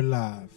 we're live.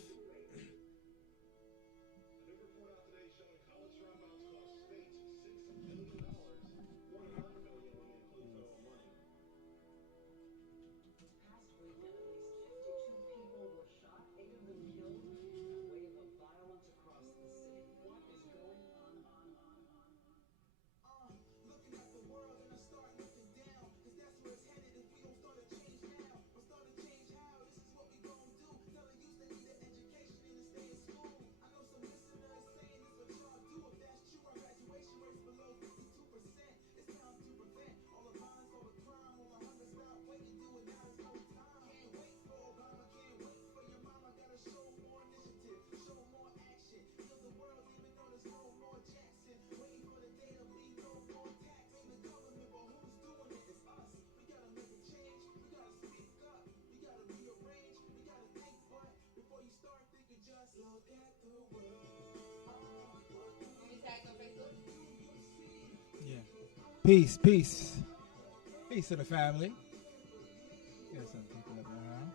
Yeah. Peace, peace. Peace to the family. Got some people up around.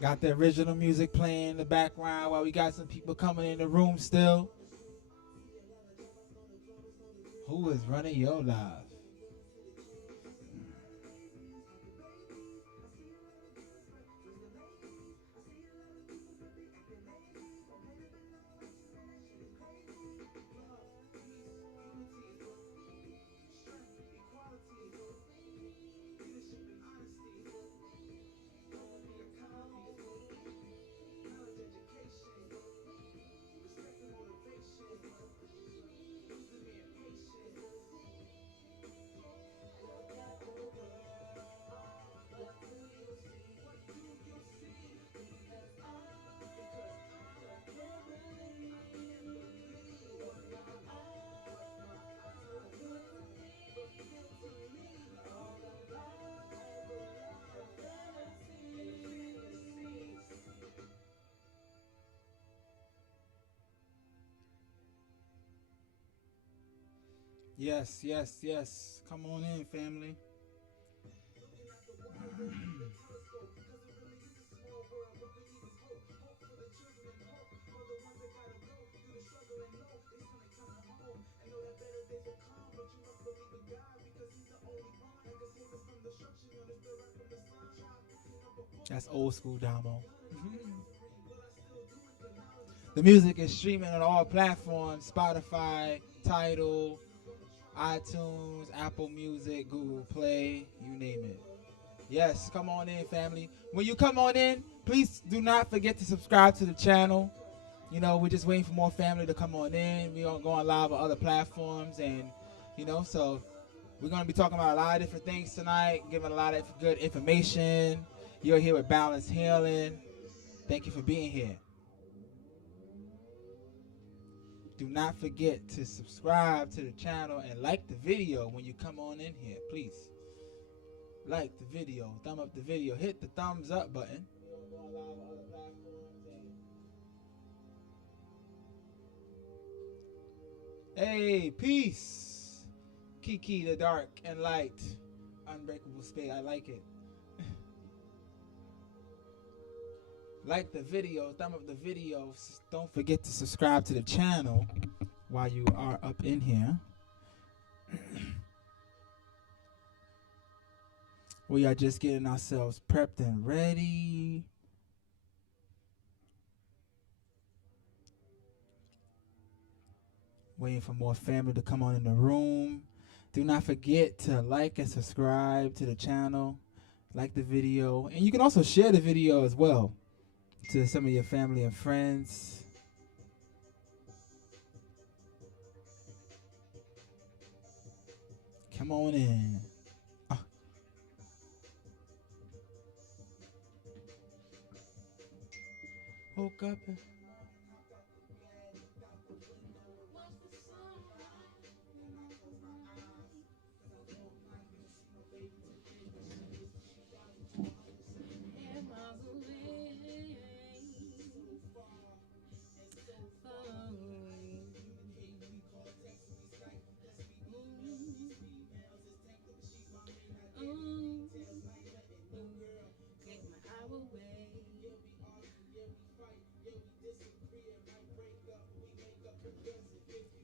Got the original music playing in the background while we got some people coming in the room still. Who is running your live? Yes, yes, yes. Come on in, family. That's old school Domo. The music is streaming on all platforms: Spotify, Tidal, iTunes, Apple Music, Google Play, you name it. Yes, come on in, family. When you come on in, please do not forget to subscribe to the channel. You know, we're just waiting for more family to come on in. We're going to go on live on other platforms. And, you know, so we're going to be talking about a lot of different things tonight, giving a lot of good information. You're here with Balanced Healing. Thank you for being here. Do not forget to subscribe to the channel and like the video when you come on in here, please. Like the video, thumb up the video, hit the thumbs up button. Hey, peace. Kiki, the dark and light. Unbreakable space, I like it. Like the video, thumb up the video. Don't forget to subscribe to the channel while you are up in here. We are just getting ourselves prepped and ready. Waiting for more family to come on in the room. Do not forget to like and subscribe to the channel. Like the video. And you can also share the video as well to some of your family and friends. Come on in. Woke up.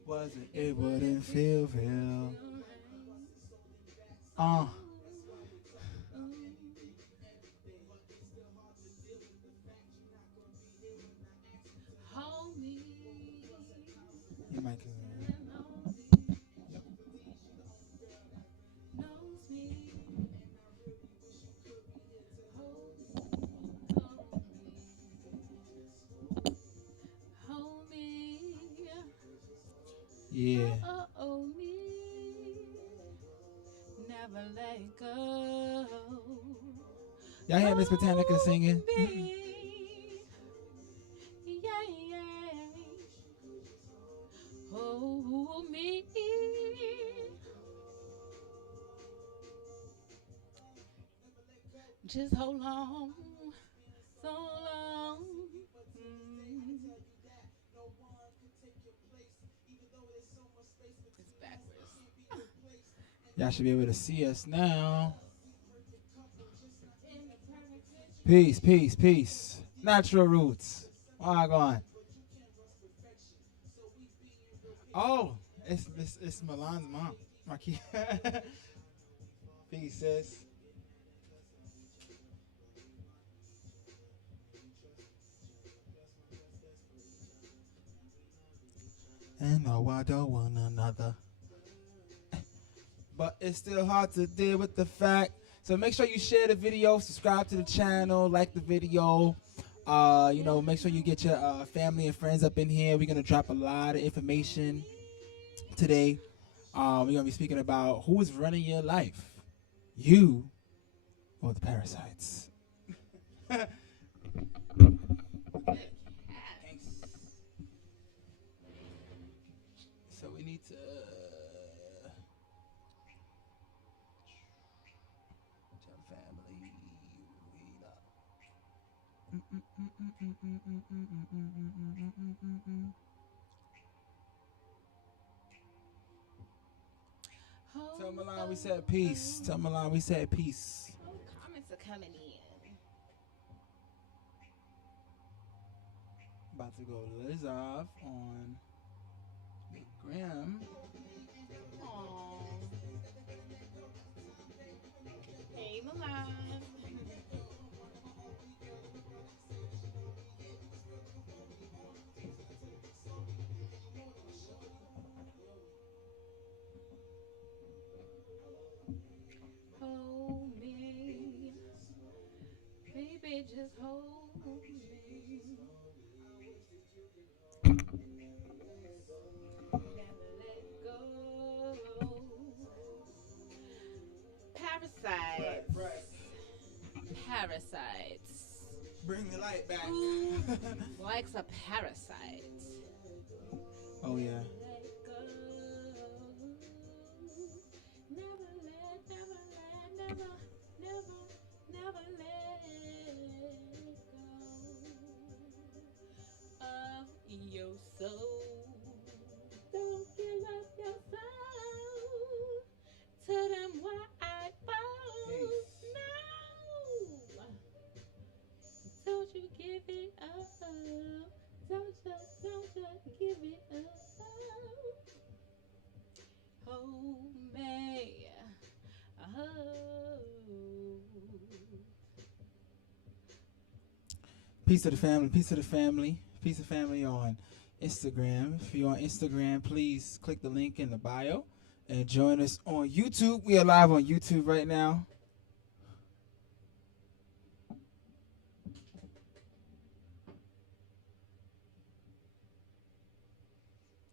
wasn't, it wouldn't feel real. Hold me. You might can. Knows me. Hold me. Yeah. Oh, me. Never let go. Y'all hear Miss Botanica singing? Me. Yeah, yeah. Hold me. Just hold on. So long. Mm. It's backwards. Y'all should be able to see us now. Peace, peace, peace. Natural roots. Wagwan. Oh, it's Milan's mom. Marquis. Peace, sis. And no, I don't want another. But it's still hard to deal with the fact. So make sure you share the video, subscribe to the channel, like the video. Make sure you get your family and friends up in here. We're gonna drop a lot of information today. We're gonna be speaking about who is running your life, you or the parasites. So we need to tell family. Tell Milan we said peace. Tell Milan we said peace. Comments are coming in. About to go Liz off on the gram. Aww. Hey, Milan. Hold me. Baby, just hold me. Never let go. Parasites. Parasites. Bring the light back. Who likes a parasite? Oh yeah. Never let go of your soul. Don't give up your soul to them white folks. No, don't you give it up. Don't you give it up. Hold me. Oh. Peace to the family. Peace to the family. Peace to the family on Instagram. If you're on Instagram, please click the link in the bio and join us on YouTube. We are live on YouTube right now.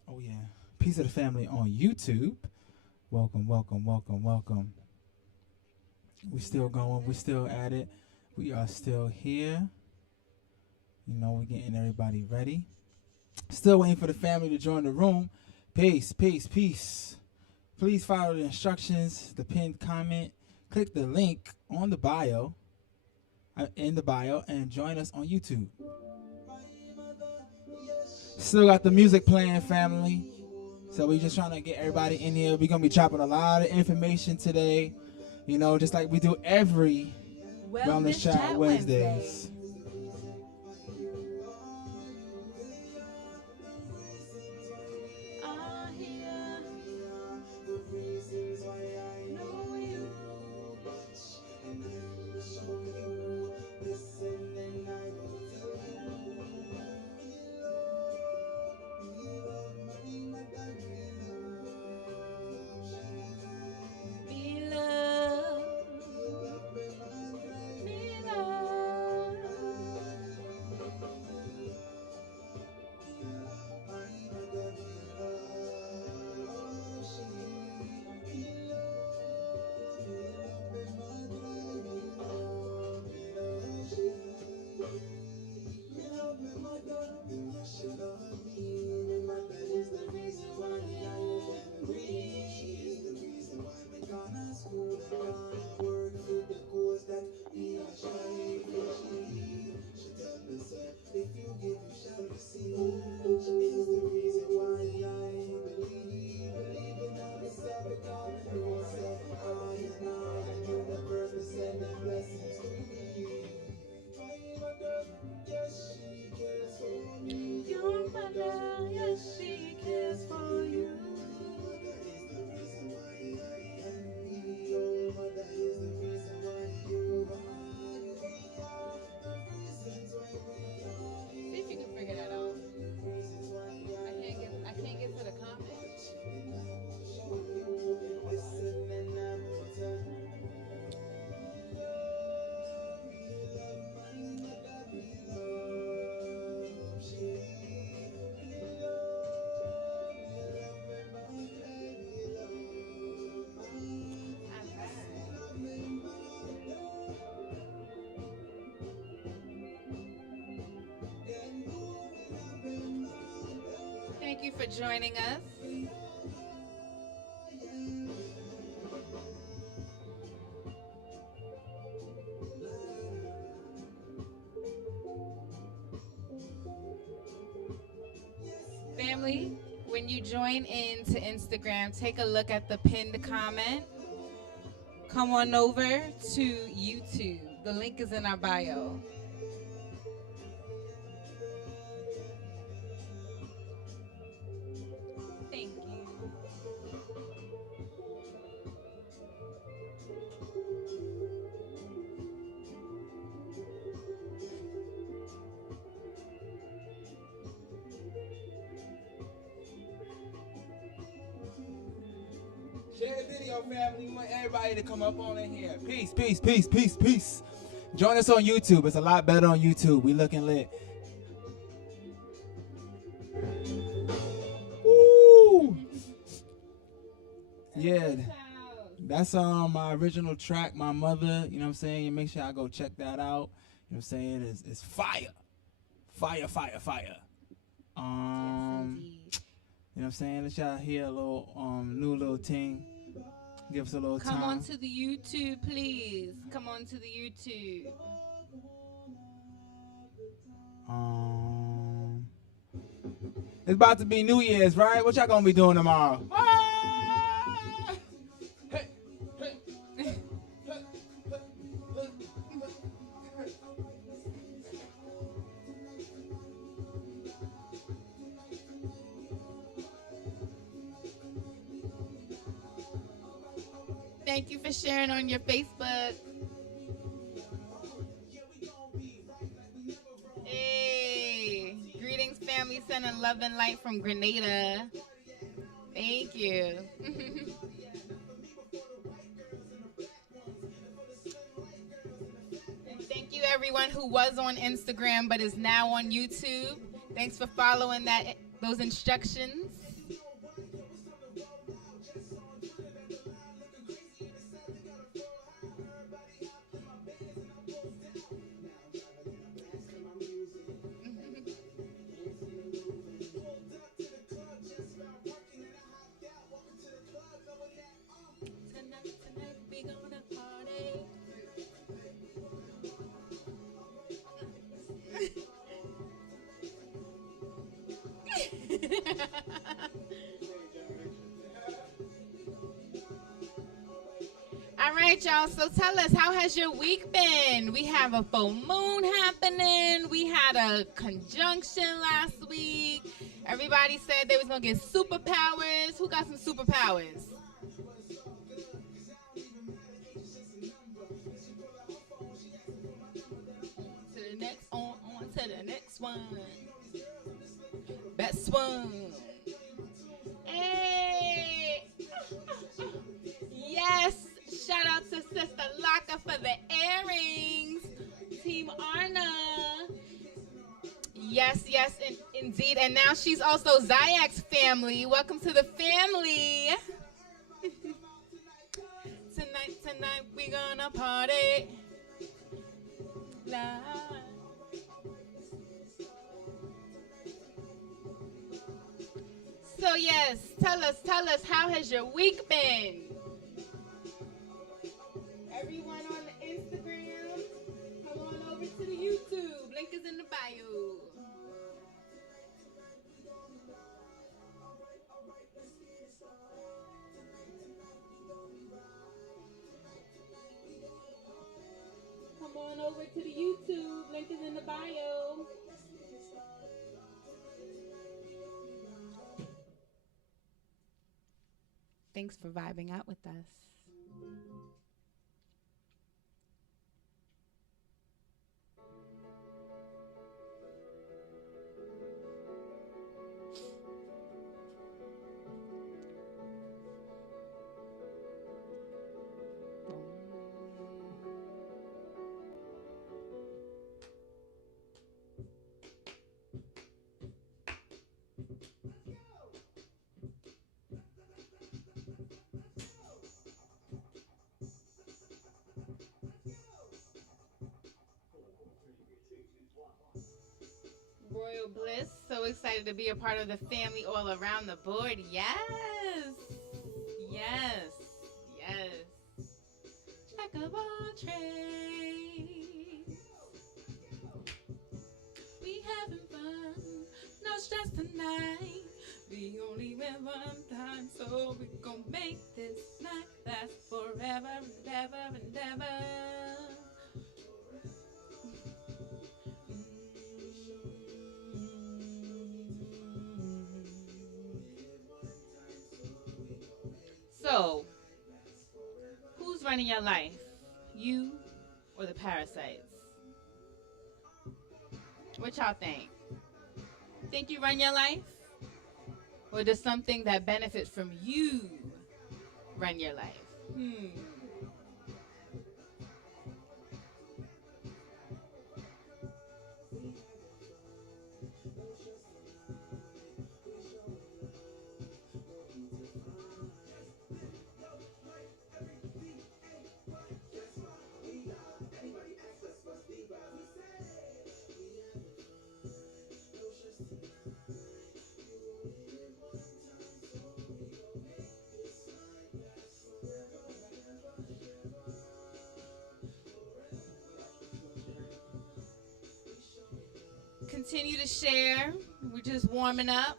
Oh yeah. Peace to the family on YouTube. Welcome, welcome, welcome, welcome. We still going. We still at it. We are still here. You know, we're getting everybody ready. Still waiting for the family to join the room. Peace, peace, peace. Please follow the instructions, the pinned comment. Click the link on the bio, in the bio, and join us on YouTube. Still got the music playing, family. So we're just trying to get everybody in here. We're going to be dropping a lot of information today. You know, just like we do every Wellness Chat Wednesdays. Thank you for joining us. Family, when you join in to Instagram, take a look at the pinned comment. Come on over to YouTube. The link is in our bio. Thank you. Share the video, family. We want everybody to come up on in here. Peace, peace, peace, peace, peace. Join us on YouTube. It's a lot better on YouTube. We looking lit. Woo! Yeah. That's my original track, My Mother. You know what I'm saying? Make sure I go check that out. You know what I'm saying? It's fire. Fire, fire, fire. Yes, indeed. You know what I'm saying? Let's y'all hear a little new little ting. Give us a little time. Come on to the YouTube, please. Come on to the YouTube. It's about to be New Year's, right? What y'all gonna be doing tomorrow? Hey, hey. Thank you for sharing on your Facebook. Hey, greetings, family. Sending love and light from Grenada. Thank you. And thank you, everyone who was on Instagram but is now on YouTube. Thanks for following those instructions. All right, y'all. So tell us, how has your week been? We have a full moon happening. We had a conjunction last week. Everybody said they was going to get superpowers. Who got some superpowers? On to the next one. Best one. Hey. Yes. Shout out to Sister Laka for the earrings. Team Arna. Yes, indeed. And now she's also Zayak's family. Welcome to the family. Tonight we gonna party. So yes, tell us, how has your week been? Everyone on the Instagram, come on over to the YouTube. Link is in the bio. Come on over to the YouTube. Link is in the bio. Thanks for vibing out with us. Royal Bliss. So excited to be a part of the family all around the board. Yes. Yes. Yes. Jack of all trades. We having fun. No stress tonight. We only live one time, so we gon' make this night last forever and ever and ever. So, who's running your life? You or the parasites? What y'all think? Think you run your life? Or does something that benefits from you run your life? Continue to share. We're just warming up.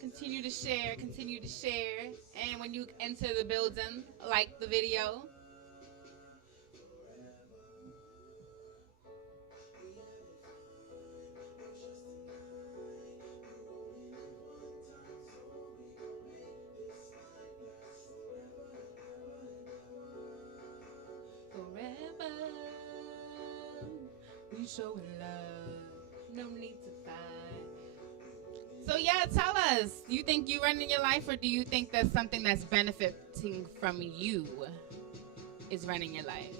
Continue to share. Continue to share. And when you enter the building, like the video. Forever. We showing love. No need to fight. So yeah, tell us. Do you think you running your life, or do you think that something that's benefiting from you is running your life?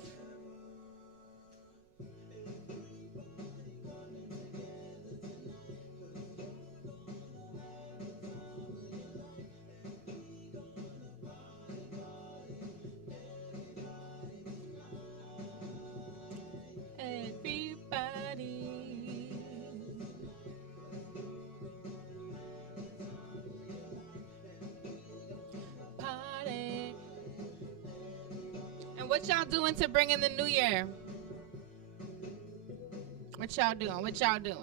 Everybody. Party. And what y'all doing to bring in the new year? What y'all doing? What y'all doing?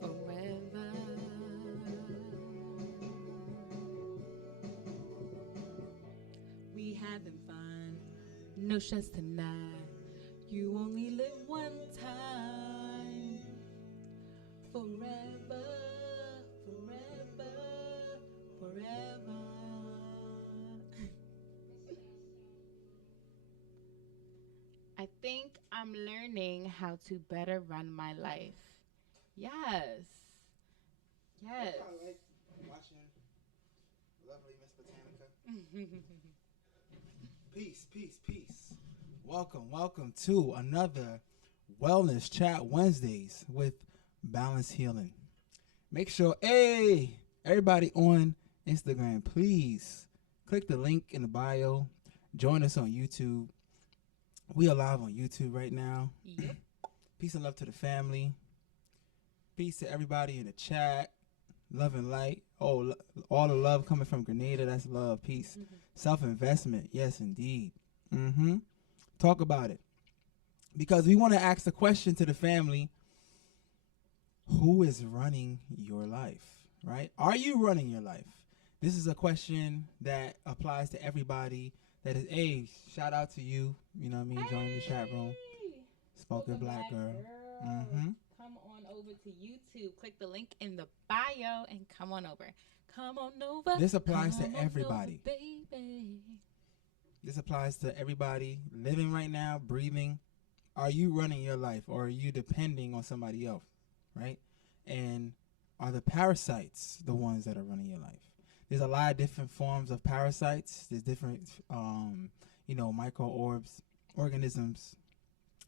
Forever. We having fun. No stress tonight. You only live one time. Forever, forever, forever. I think I'm learning how to better run my life. Yes. Yes. I like watching lovely Miss Botanica. Peace, peace, peace. Welcome to another Wellness Chat Wednesdays with Balance Healing. Make sure, everybody on Instagram, please click the link in the bio. Join us on YouTube. We are live on YouTube right now. Yep. Peace and love to the family. Peace to everybody in the chat. Love and light. Oh, all the love coming from Grenada. That's love. Peace. Self-investment. Yes, indeed. Talk about it. Because we want to ask the question to the family, who is running your life, right? Are you running your life? This is a question that applies to everybody. That is, shout out to you. You know what I mean? Join the chat room. Spoken Black Girl. Come on over to YouTube. Click the link in the bio and come on over. Come on over. This applies to Come on everybody. over, baby. This applies to everybody living right now, breathing. Are you running your life, or are you depending on somebody else, right? And are the parasites the ones that are running your life? There's a lot of different forms of parasites. There's different, microorganisms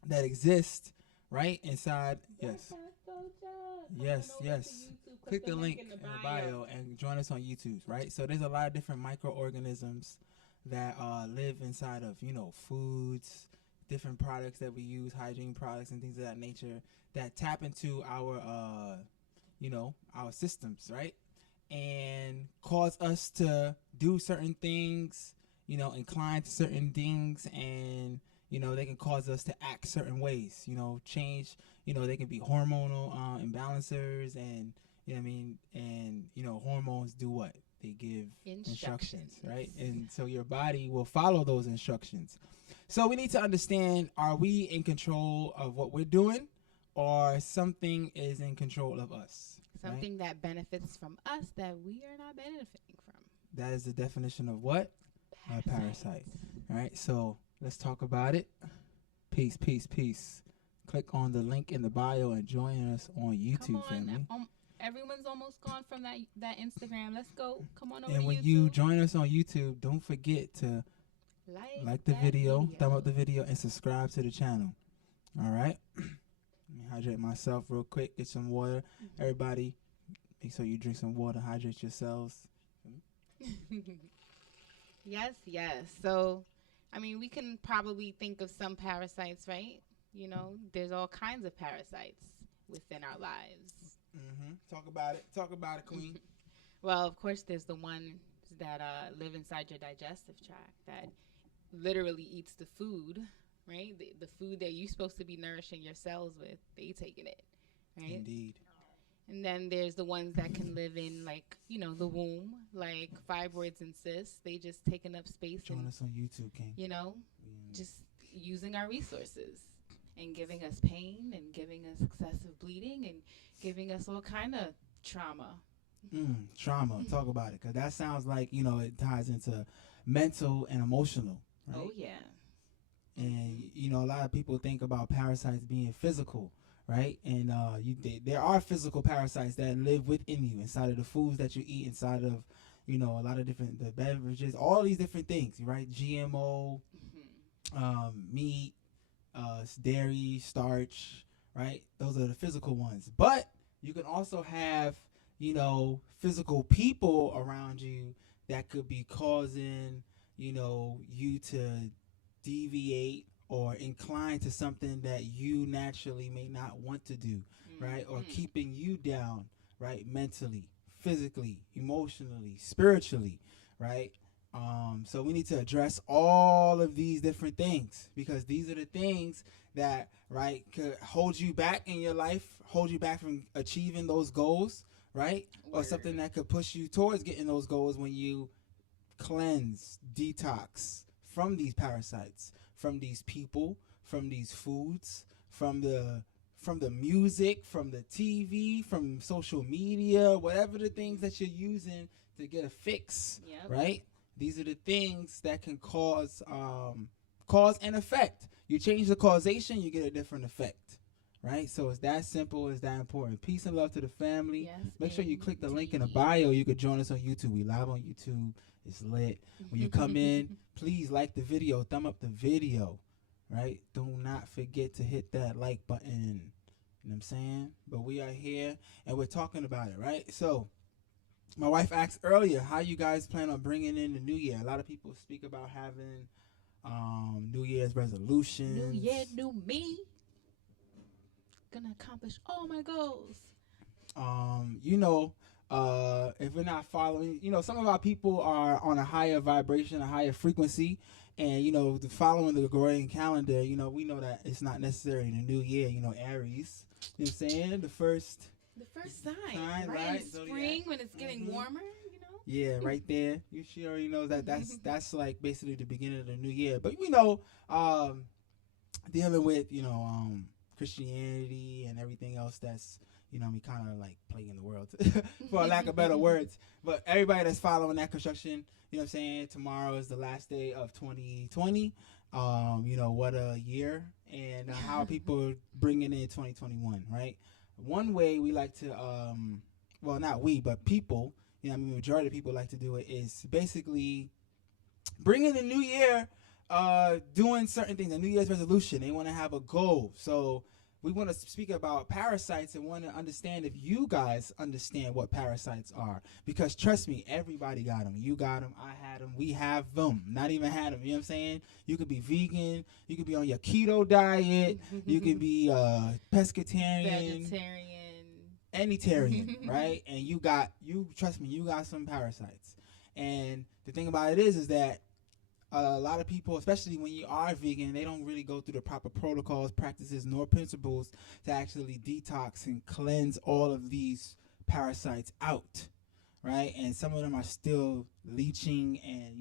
that exist right inside. Yes. Yes, Come on over to yes. YouTube. Click the link in the bio and join us on YouTube, right? So there's a lot of different microorganisms that live inside of, foods, different products that we use, hygiene products and things of that nature that tap into our systems, right? And cause us to do certain things, incline to certain things, and they can cause us to act certain ways, change, they can be hormonal imbalancers, and you know what I mean, and hormones do what? They give instructions, right? And so your body will follow those instructions. So we need to understand, are we in control of what we're doing, or something is in control of us? Something that benefits from us that we are not benefiting from. That is the definition of what? A parasite. All right, so let's talk about it. Peace, peace, peace. Click on the link in the bio and join us on YouTube, family. Everyone's almost gone from that Instagram. Let's go. Come on over and to when YouTube. you join us on YouTube, don't forget to like the video, thumb up the video, and subscribe to the channel. All right? Let me hydrate myself real quick. Get some water. Everybody, make sure you drink some water. Hydrate yourselves. Yes, yes. So, we can probably think of some parasites, right? There's all kinds of parasites within our lives. Talk about it. Talk about it, Queen. Well, of course, there's the ones that live inside your digestive tract that literally eats the food, right? The food that you're supposed to be nourishing your cells with, they taking it, right? Indeed. And then there's the ones that can live in, the womb, like fibroids and cysts. They just taking up space. Join us on YouTube, King. Just using our resources and giving us pain and giving us excessive bleeding and giving us all kind of trauma. Trauma. Talk about it, because that sounds like, it ties into mental and emotional, right? Oh, yeah. And, a lot of people think about parasites being physical, right? And there are physical parasites that live within you, inside of the foods that you eat, inside of, a lot of the beverages, all these different things, right? GMO, meat, dairy, starch, right? Those are the physical ones. But you can also have, physical people around you that could be causing, you to deviate or incline to something that you naturally may not want to do, right? Or keeping you down, right? Mentally, physically, emotionally, spiritually, right? So we need to address all of these different things, because these are the things that, right, could hold you back in your life, hold you back from achieving those goals, right? Or something that could push you towards getting those goals when you cleanse, detox from these parasites, from these people, from these foods, from the music, from the TV, from social media, whatever the things that you're using to get a fix, right? These are the things that can cause and effect. You change the causation, you get a different effect, right? So it's that simple, it's that important. Peace and love to the family. Yes, make sure you click the link in the bio. You could join us on YouTube. We live on YouTube. It's lit. When you come in, please like the video, thumb up the video, right? Do not forget to hit that like button. You know what I'm saying? But we are here and we're talking about it, right? So my wife asked earlier, how you guys plan on bringing in the new year? A lot of people speak about having New Year's resolutions. New year, new me. Gonna accomplish all my goals. If we're not following, some of our people are on a higher vibration, a higher frequency, and following the Gregorian calendar, we know that it's not necessarily the new year. Aries, you know what I'm saying? The first sign, right? In spring, when it's getting warmer, Yeah, right there. She already knows that that's like basically the beginning of the new year. But dealing with Christianity and everything else that's we kind of like plaguing the world for lack of better words. But everybody that's following that construction, you know what I'm saying, tomorrow is the last day of 2020. What a year, and how people bringing in 2021, right? One way we like to well, not we, but people, majority of people like to do it, is basically bringing the new year doing certain things, a New Year's resolution. They want to have a goal. So we want to speak about parasites and want to understand if you guys understand what parasites are. Because trust me, everybody got them. You got them. I had them. We have them. Not even had them. You know what I'm saying? You could be vegan. You could be on your keto diet. You could be pescatarian. Vegetarian. Anytarian, right? And trust me, you got some parasites. And the thing about it is that a lot of people, especially when you are vegan, they don't really go through the proper protocols, practices, nor principles to actually detox and cleanse all of these parasites out, right? And some of them are still leaching and,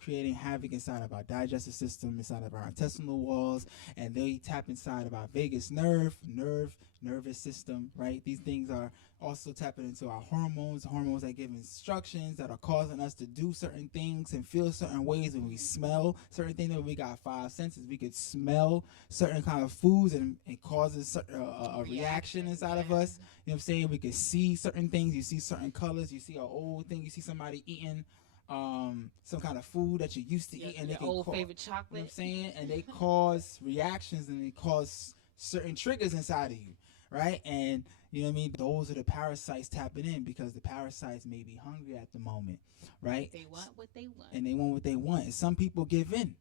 creating havoc inside of our digestive system, inside of our intestinal walls, and they tap inside of our vagus nervous system, right? These things are also tapping into our hormones that give instructions that are causing us to do certain things and feel certain ways. When we smell certain things, that we got 5 senses, we could smell certain kind of foods and it causes a reaction inside of us. You know what I'm saying? We could see certain things. You see certain colors. You see an old thing. You see somebody eating some kind of food that you used to eat, and your old favorite chocolate. You know what I'm saying? And they cause reactions and they cause certain triggers inside of you, right? And you know what I mean? Those are the parasites tapping in, because the parasites may be hungry at the moment, right? They want what they want. And they want what they want. And some people give in.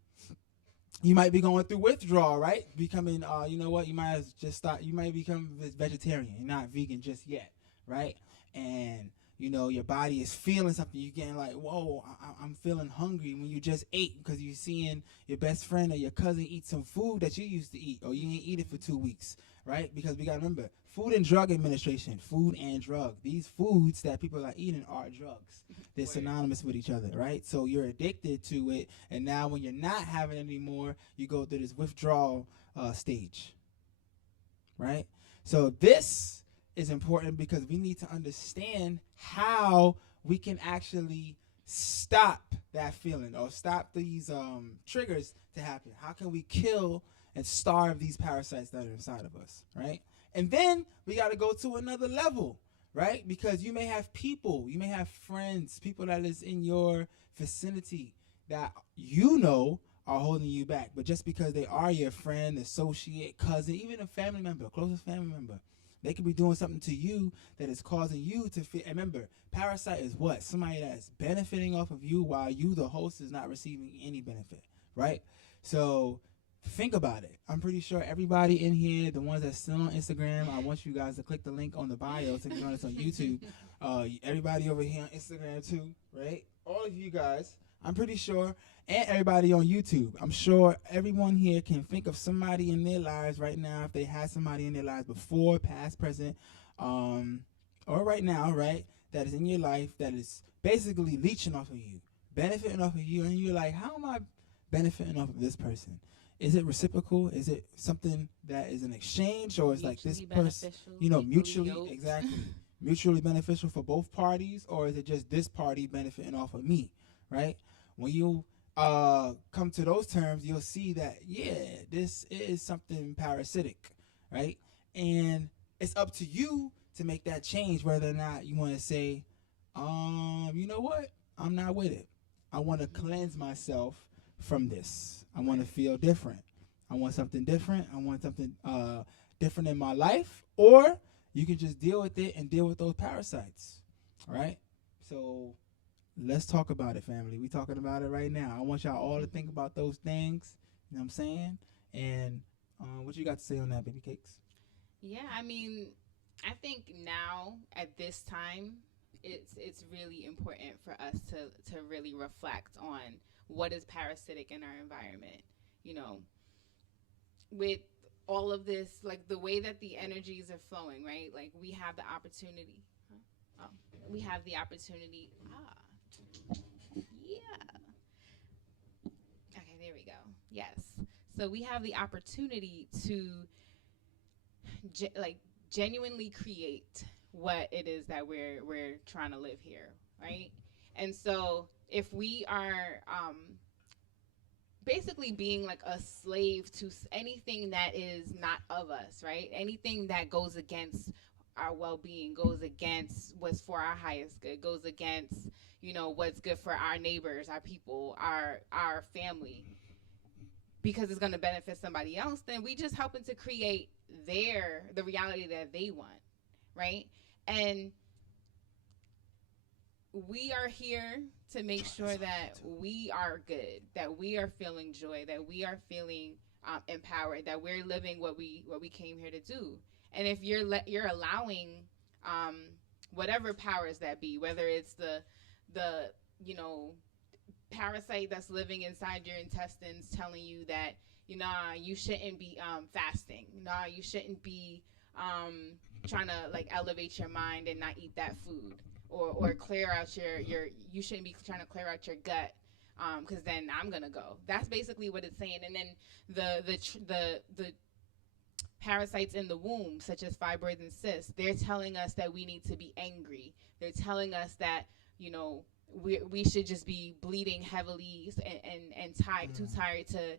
You might be going through withdrawal, right? Becoming, you might just start, you might become vegetarian. You're not vegan just yet, right? And your body is feeling something. You're getting like, whoa, I'm feeling hungry, when you just ate because you're seeing your best friend or your cousin eat some food that you used to eat, or you didn't eat it for 2 weeks, right? Because we got to remember, Food and Drug Administration, food and drug. These foods that people are eating are drugs. They're synonymous with each other, right? So you're addicted to it, and now when you're not having it anymore, you go through this withdrawal stage, right? So this is important because we need to understand how we can actually stop that feeling or stop these triggers to happen. How can we kill and starve these parasites that are inside of us, right? And then we got to go to another level, right? Because you may have friends, people that is in your vicinity that are holding you back. But just because they are your friend, associate, cousin, even a family member, closest family member, they could be doing something to you that is causing you to feel. And remember, parasite is what? Somebody that is benefiting off of you while you, the host, is not receiving any benefit, right? So think about it. I'm pretty sure everybody in here, the ones that's still on Instagram, I want you guys to click the link on the bio to join us on YouTube. Everybody over here on Instagram too, right? All of you guys, I'm pretty sure, and everybody on YouTube, I'm sure everyone here can think of somebody in their lives right now, if they had somebody in their lives before, past, present, or right now, right, that is in your life that is basically leeching off of you, benefiting off of you, and you're like, how am I benefiting off of this person? Is it reciprocal? Is it something that is an exchange, or is like this person, mutually exactly mutually beneficial for both parties, or is it just this party benefiting off of me, right? When you come to those terms, you'll see that this is something parasitic, right? And it's up to you to make that change, whether or not you want to say, you know what, I'm not with it. I want to cleanse myself from this. I want to feel different. I want something different. I want something different in my life. Or you can just deal with it and deal with those parasites, right? So let's talk about it, family. We talking about it right now. I want y'all all to think about those things. You know what I'm saying? And what you got to say on that, Baby Cakes? Yeah, I mean, I think now at this time, it's really important for us to really reflect on what is parasitic in our environment. With all of this, like the way that the energies are flowing, right? Like we have the opportunity. We have the opportunity. Yeah. Okay, there we go. Yes. So we have the opportunity to genuinely create what it is that we're trying to live here, right? And so if we are basically being like a slave to anything that is not of us, right? Anything that goes against our well-being, goes against what's for our highest good, goes against what's good for our neighbors, our people, our family. because it's going to benefit somebody else, then we just helping to create the reality that they want, right? And we are here to make sure that we are good, that we are feeling joy, that we are feeling empowered, that we're living what we came here to do. And if you're allowing whatever powers that be, whether it's the parasite that's living inside your intestines telling you that you shouldn't be fasting, you shouldn't be trying to like elevate your mind and not eat that food, or clear out you shouldn't be trying to clear out your gut, because then I'm gonna go. That's basically what it's saying. And then the parasites in the womb, such as fibroids and cysts, they're telling us that we need to be angry. They're telling us that we should just be bleeding heavily and too tired to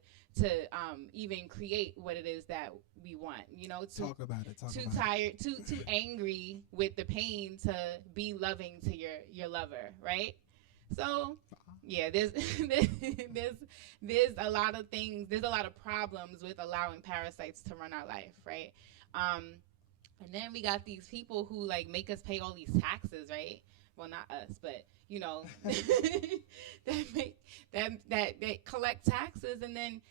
even create what it is that we want. Talk about it. Too tired, too angry with the pain to be loving to your lover, right? So yeah, there's a lot of things. There's a lot of problems with allowing parasites to run our life, right? And then we got these people who like make us pay all these taxes, right? Well, not us, but that collect taxes and then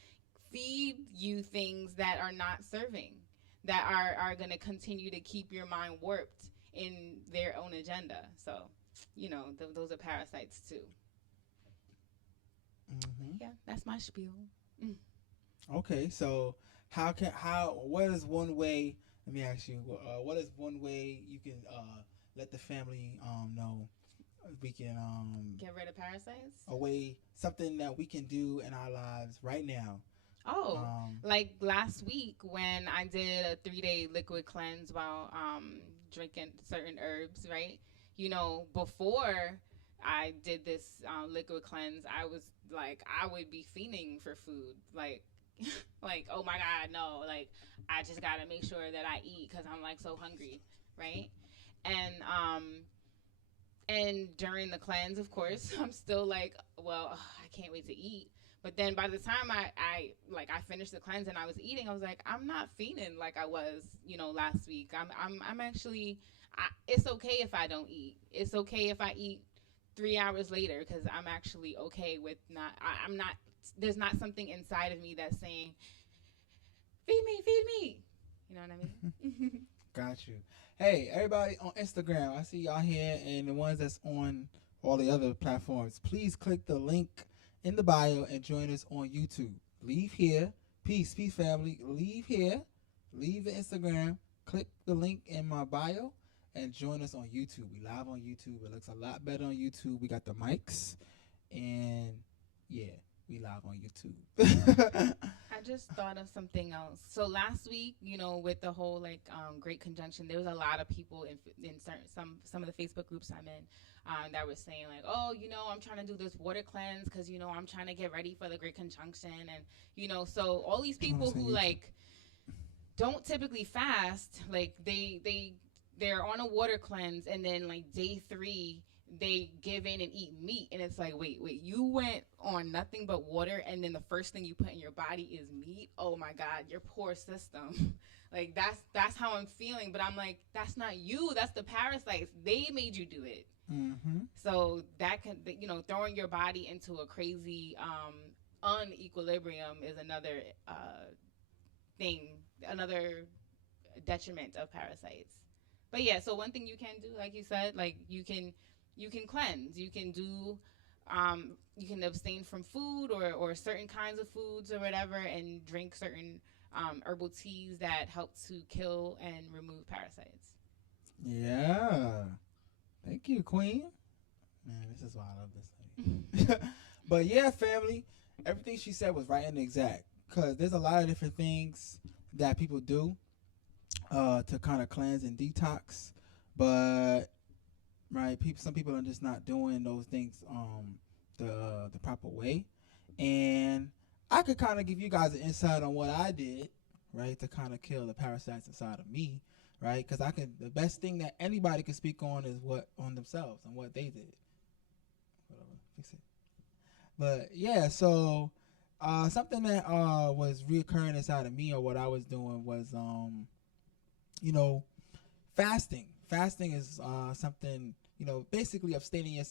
feed you things that are not serving, that are going to continue to keep your mind warped in their own agenda. So, those are parasites too. Mm-hmm. Yeah, that's my spiel. Okay, so what is one way? Let me ask you. What is one way you can let the family know we can get rid of parasites? Something that we can do in our lives right now. Like last week when I did a 3-day liquid cleanse while drinking certain herbs, right? Before I did this liquid cleanse, I was like, I would be fiending for food, like oh my God, no, like I just gotta make sure that I eat because I'm like so hungry, right? And during the cleanse, of course, I'm still like, well, I can't wait to eat. But then by the time I finished the cleanse and I was eating, I was like, I'm not fiending like I was, last week. I'm actually, it's okay if I don't eat. It's okay if I eat 3 hours later because I'm actually okay with I'm not, there's not something inside of me that's saying, feed me. You know what I mean? Got you. Hey, everybody on Instagram, I see y'all here, and the ones that's on all the other platforms, please click the link in the bio and join us on YouTube. Leave here. Peace, family. Leave here. Leave the Instagram. Click the link in my bio and join us on YouTube. We live on YouTube. It looks a lot better on YouTube. We got the mics, and yeah, we live on YouTube. I just thought of something else. So last week, with the whole Great Conjunction, there was a lot of people in some of the Facebook groups I'm in that were saying like, oh, I'm trying to do this water cleanse because I'm trying to get ready for the Great Conjunction, and so all these people who don't typically fast, like they're on a water cleanse, and then day 3 they give in and eat meat, and it's like, wait, you went on nothing but water, and then the first thing you put in your body is meat? Oh my God, your poor system. That's how I'm feeling. But I'm like, that's not you, that's the parasites. They made you do it. Mm-hmm. So that can, throwing your body into a crazy unequilibrium is another thing, another detriment of parasites. But yeah, so one thing you can do, like you said, you can cleanse. You can do, you can abstain from food or certain kinds of foods or whatever, and drink certain herbal teas that help to kill and remove parasites. Yeah. Thank you, Queen. Man, this is why I love this lady. But yeah, family, everything she said was right and exact. Because there's a lot of different things that people do to kind of cleanse and detox. But right, some people are just not doing those things the proper way. And I could kind of give you guys an insight on what I did, right, to kind of kill the parasites inside of me, right? Because the best thing that anybody can speak on is on themselves and what they did. Whatever, fix it. But yeah, so Something that was reoccurring inside of me, or what I was doing was, you know, fasting. Fasting is something, basically abstaining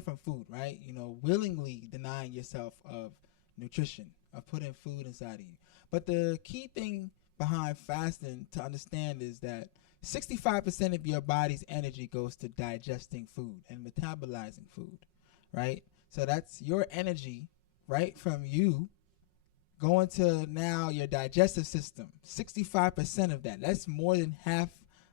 from food, right? Willingly denying yourself of nutrition, of putting food inside of you. But the key thing behind fasting to understand is that 65% of your body's energy goes to digesting food and metabolizing food, right? So that's your energy, right, from you going to now your digestive system. 65% of that. That's more than half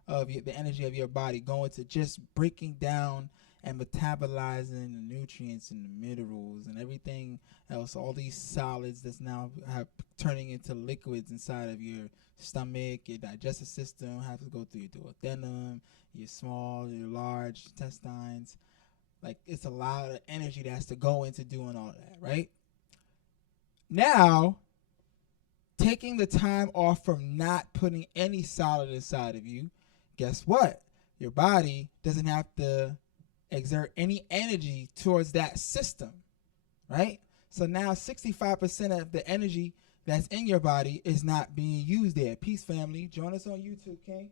of the energy of your body going to just breaking down and metabolizing the nutrients and the minerals and everything else, all these solids that's now turning into liquids inside of your stomach. Your digestive system has to go through your duodenum, your small, your large intestines. Like, it's a lot of energy that has to go into doing all that, right? Now, taking the time off from not putting any solid inside of you, guess what? Your body doesn't have to exert any energy towards that system, right? So now 65% of the energy that's in your body is not being used there. Peace, family. Join us on YouTube, King.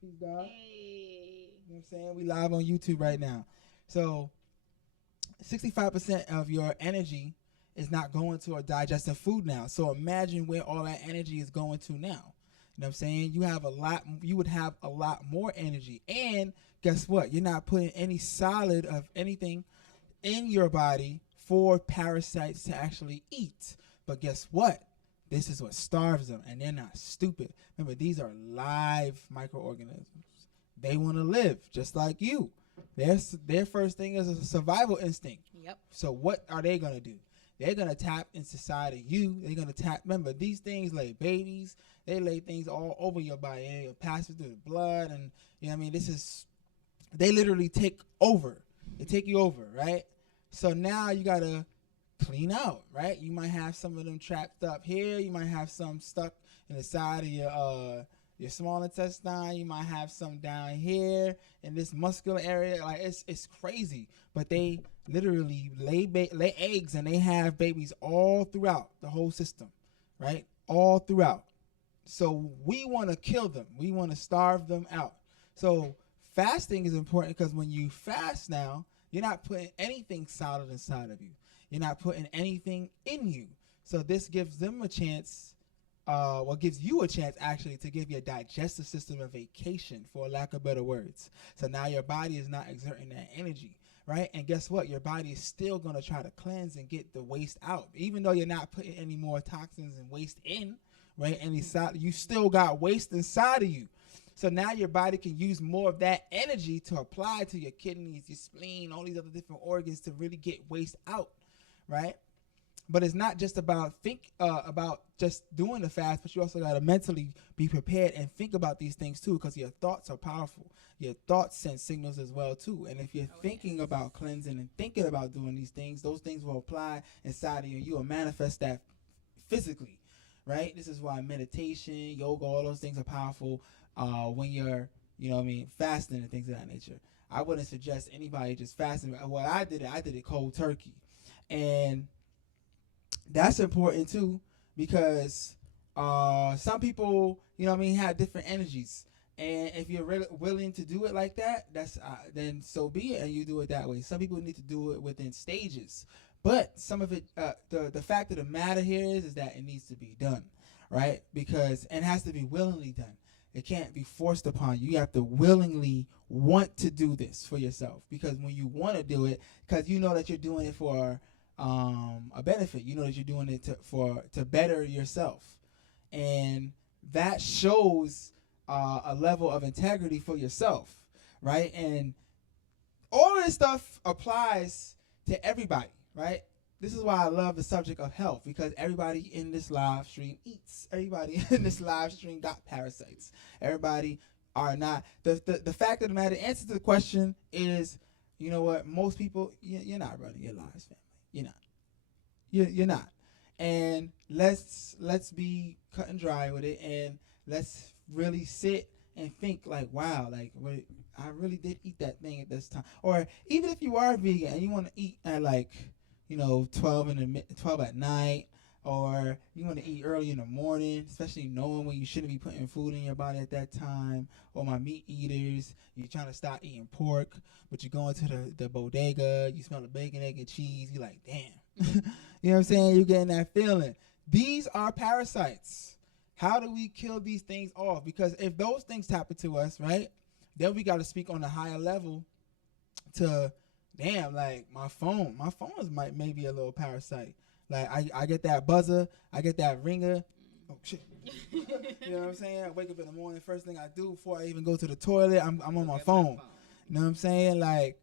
Peace, God. Hey. You know what I'm saying? We live on YouTube right now. So 65% of your energy is not going to a digesting food now. So imagine where all that energy is going to now. You know what I'm saying? You would have a lot more energy. And guess what? You're not putting any solid of anything in your body for parasites to actually eat. But guess what? This is what starves them, and they're not stupid. Remember, these are live microorganisms. They want to live just like you. Their first thing is a survival instinct. Yep. So what are they going to do? They're going to tap inside of you. They're going to remember, these things lay babies. They lay things all over your body. They pass it through the blood. And, you know what I mean? They literally take over. They take you over, right? So now you got to clean out, right? You might have some of them trapped up here. You might have some stuck in the side of your small intestine. You might have some down here in this muscular area. Like, it's crazy. But they literally lay eggs, and they have babies all throughout the whole system, right? All throughout. So we want to kill them. We want to starve them out. So fasting is important because when you fast now, you're not putting anything solid inside of you. You're not putting anything in you. So this gives them a chance, gives you a chance actually to give your digestive system a vacation, for lack of better words. So now your body is not exerting that energy, right? And guess what? Your body is still going to try to cleanse and get the waste out. Even though you're not putting any more toxins and waste in, right? You still got waste inside of you. So now your body can use more of that energy to apply to your kidneys, your spleen, all these other different organs to really get waste out, right? But it's not just about just doing the fast, but you also got to mentally be prepared and think about these things too, because your thoughts are powerful. Your thoughts send signals as well too. And if you're thinking about cleansing and thinking about doing these things, those things will apply inside of you, and you will manifest that physically, right? This is why meditation, yoga, all those things are powerful when you're, fasting and things of that nature. I wouldn't suggest anybody just fasting. What I did it cold turkey. And that's important too, because some people, have different energies. And if you're really willing to do it like that, that's then so be it, and you do it that way. Some people need to do it within stages. But some of it, the fact of the matter here is that it needs to be done, right? Because it has to be willingly done. It can't be forced upon you. You have to willingly want to do this for yourself. Because when you want to do it, because you know that you're doing it for a benefit, you know that you're doing it to better yourself, and that shows a level of integrity for yourself, right? And all of this stuff applies to everybody. Right? This is why I love the subject of health, because everybody in this live stream eats. Everybody in this live stream got parasites. Everybody are not. The fact of the matter, the answer to the question is, you know what? Most people, you're not running your lives, family. You're not. You're not. And let's be cut and dry with it, and let's really sit and think like, wow, like I really did eat that thing at this time. Or even if you are vegan and you want to eat at like, 12 at night, or you want to eat early in the morning, especially knowing when you shouldn't be putting food in your body at that time. Or my meat eaters, you're trying to stop eating pork, but you go into the bodega, you smell the bacon, egg, and cheese, you're like, damn. You know what I'm saying? You're getting that feeling. These are parasites. How do we kill these things off? Because if those things tap into us, right, then we got to speak on a higher level to, damn, like my phone is maybe a little parasite. Like I get that buzzer, I get that ringer. Oh shit. You know what I'm saying? I wake up in the morning, first thing I do before I even go to the toilet, I'm on my phone. You know what I'm saying? Like,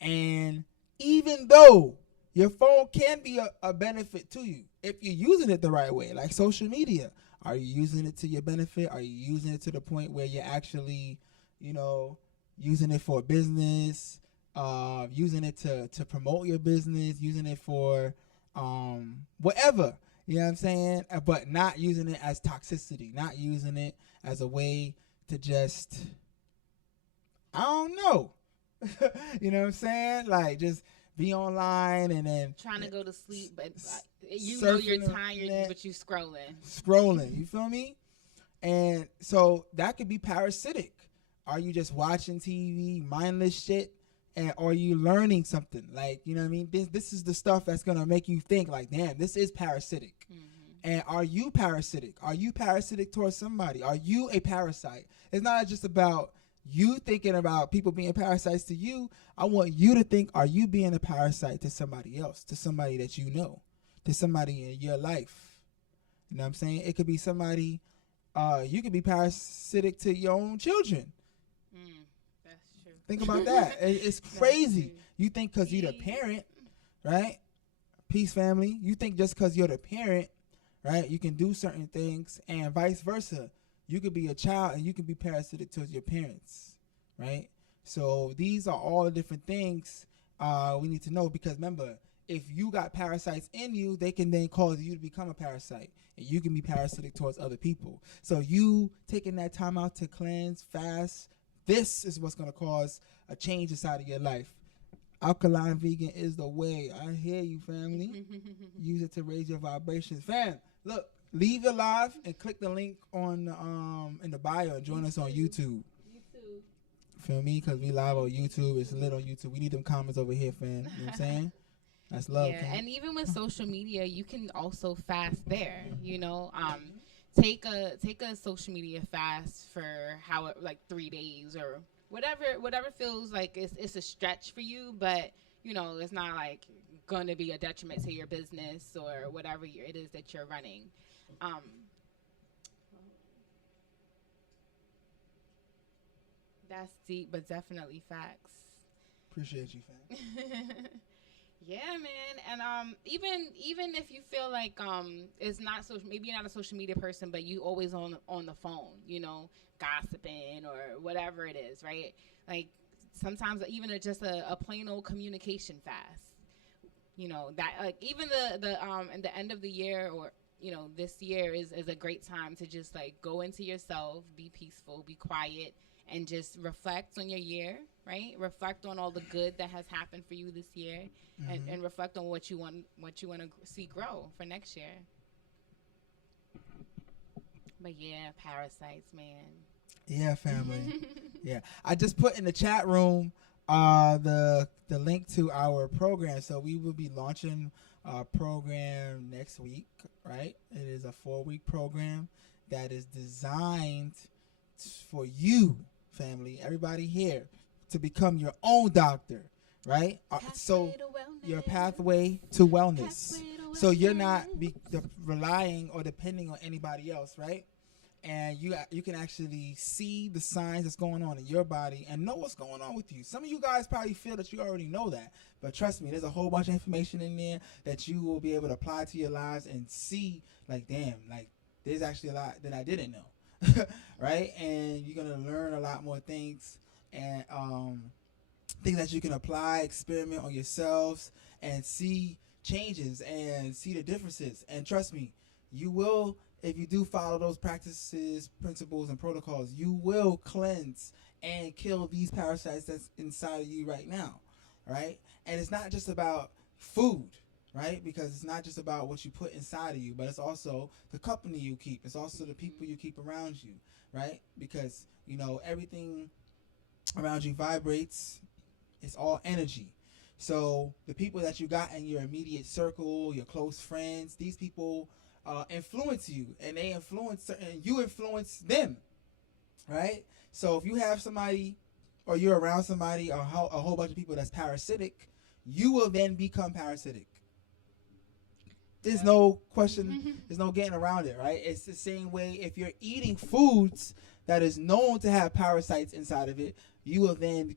and even though your phone can be a benefit to you if you're using it the right way, like social media. Are you using it to your benefit? Are you using it to the point where you're actually, using it for business, using it to promote your business, using it for whatever, you know what I'm saying? But not using it as toxicity, not using it as a way to just, I don't know. You know what I'm saying? Like just be online and then trying to go to sleep, but you know you're tired, but you scrolling. You feel me? And so that could be parasitic. Are you just watching TV, mindless shit, and are you learning something? Like, you know what I mean? This is the stuff that's gonna make you think like, damn, this is parasitic. Mm-hmm. And are you parasitic? Are you parasitic towards somebody? Are you a parasite? It's not just about you thinking about people being parasites to you. I want you to think, are you being a parasite to somebody else, to somebody that you know, to somebody in your life? You know what I'm saying? It could be somebody, you could be parasitic to your own children. That's true. Think about that. It's crazy. You think because you're the parent, right? Peace, family. You think just because you're the parent, right, you can do certain things, and vice versa. You could be a child and you can be parasitic towards your parents, right? So these are all the different things we need to know, because remember, if you got parasites in you, they can then cause you to become a parasite, and you can be parasitic towards other people. So you taking that time out to cleanse, fast, this is what's going to cause a change inside of your life. Alkaline vegan is the way. I hear you, family. Use it to raise your vibrations. Fam, look. Leave it live and click the link on in the bio and join us on YouTube. Feel me? Because we live on YouTube. It's lit on YouTube. We need them comments over here, fam. You know what I'm saying? That's love. Yeah, and even with social media, you can also fast there. Take a social media fast for like 3 days or whatever feels like it's a stretch for you, but it's not like going to be a detriment to your business or whatever it is that you're running. That's deep, but definitely facts. Appreciate you, fam. Yeah, man. And even if you feel like it's not social, maybe you're not a social media person, but you always on the phone, gossiping or whatever it is, right? Like sometimes even just a plain old communication fast. That like even the at the end of the year or this year is a great time to just like go into yourself, be peaceful, be quiet, and just reflect on your year, right? Reflect on all the good that has happened for you this year, and reflect on what you want to see grow for next year. But yeah, parasites, man. Yeah, family. Yeah, I just put in the chat room the link to our program. So we will be launching our program next week, right? It is a 4-week program that is designed for you, family, everybody here, to become your own doctor, right? So your pathway to wellness. So you're not relying or depending on anybody else, right? And you can actually see the signs that's going on in your body and know what's going on with you. Some of you guys probably feel that you already know that, but trust me, there's a whole bunch of information in there that you will be able to apply to your lives and see, like, damn, like there's actually a lot that I didn't know, right? And you're gonna learn a lot more things and things that you can apply, experiment on yourselves, and see changes and see the differences. And trust me, you will. If you do follow those practices, principles, and protocols, you will cleanse and kill these parasites that's inside of you right now, right? And it's not just about food, right? Because it's not just about what you put inside of you, but it's also the company you keep. It's also the people you keep around you, right? Because, you know, everything around you vibrates. It's all energy. So the people that you got in your immediate circle, your close friends, these people influence you, and they influence, and you influence them, right? So if you have somebody, or you're around somebody, or a whole bunch of people that's parasitic, you will then become parasitic. There's no question. There's no getting around it, right? It's the same way if you're eating foods that is known to have parasites inside of it, you will then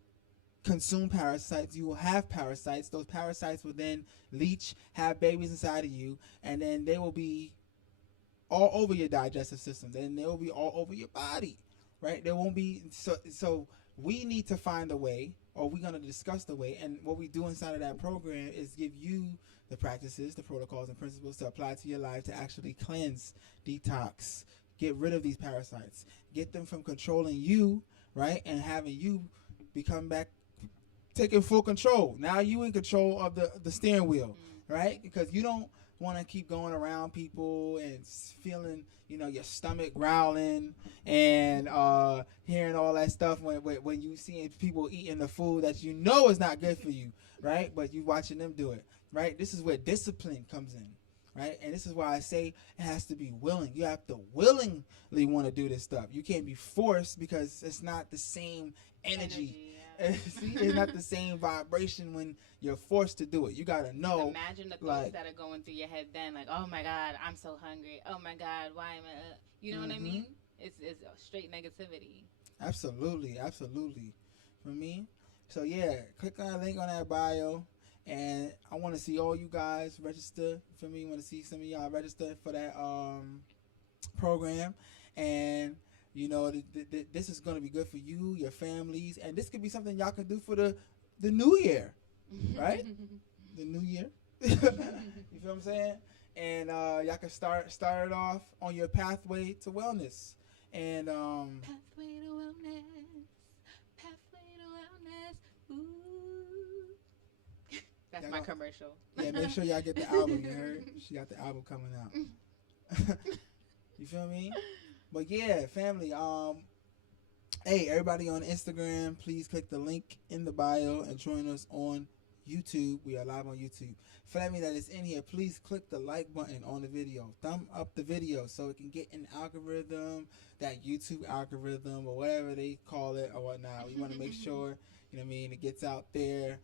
consume parasites. You will have parasites. Those parasites will then leach, have babies inside of you, and then they will be all over your digestive system. Then they will be all over your body, right? There won't be so we need to find a way, or we're going to discuss the way, and what we do inside of that program is give you the practices, the protocols, and principles to apply to your life to actually cleanse, detox, get rid of these parasites, get them from controlling you, right, and having you become back, taking full control. Now you in control of the steering wheel, right? Because you don't want to keep going around people and feeling, you know, your stomach growling and hearing all that stuff when you seeing people eating the food that you know is not good for you, right? But you watching them do it, right? This is where discipline comes in, right? And this is why I say it has to be willing. You have to willingly want to do this stuff. You can't be forced, because it's not the same energy. See, it's not the same vibration when you're forced to do it. You gotta know. Imagine the thoughts that are going through your head then, like, oh my God, I'm so hungry. Oh my God, why am I? You know what I mean? It's straight negativity. Absolutely, absolutely. For me, so yeah, click on the link on that bio, and I want to see all you guys register. For me, I want to see some of y'all register for that program, and you know, this is going to be good for you, your families, and this could be something y'all can do for the new year, right? The new year. You feel what I'm saying? And y'all can start it off on your pathway to wellness. And pathway to wellness, pathway to wellness. Ooh. That's my commercial. Yeah, make sure y'all get the album. You heard? She got the album coming out. You feel me? But yeah, family, hey, everybody on Instagram, please click the link in the bio and join us on YouTube. We are live on YouTube. Family that is in here, please click the like button on the video. Thumb up the video so it can get an algorithm, that YouTube algorithm or whatever they call it or whatnot. We want to make sure, you know what I mean, it gets out there.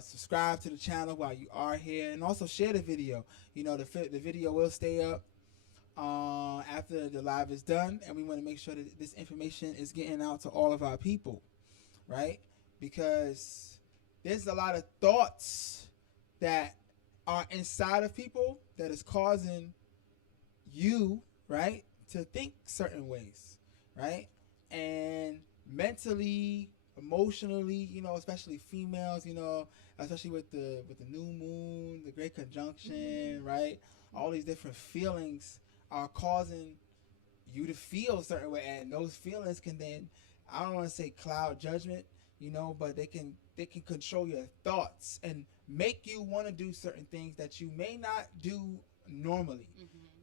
Subscribe to the channel while you are here, and also share the video. You know, the video will stay up after the live is done, and we want to make sure that this information is getting out to all of our people, right? Because there's a lot of thoughts that are inside of people that is causing you, right, to think certain ways, right? And mentally, emotionally, you know, especially females, you know, especially with the new moon, the great conjunction, right? All these different feelings are causing you to feel a certain way, and those feelings can then, I don't want to say cloud judgment, you know, but they can control your thoughts and make you want to do certain things that you may not do normally,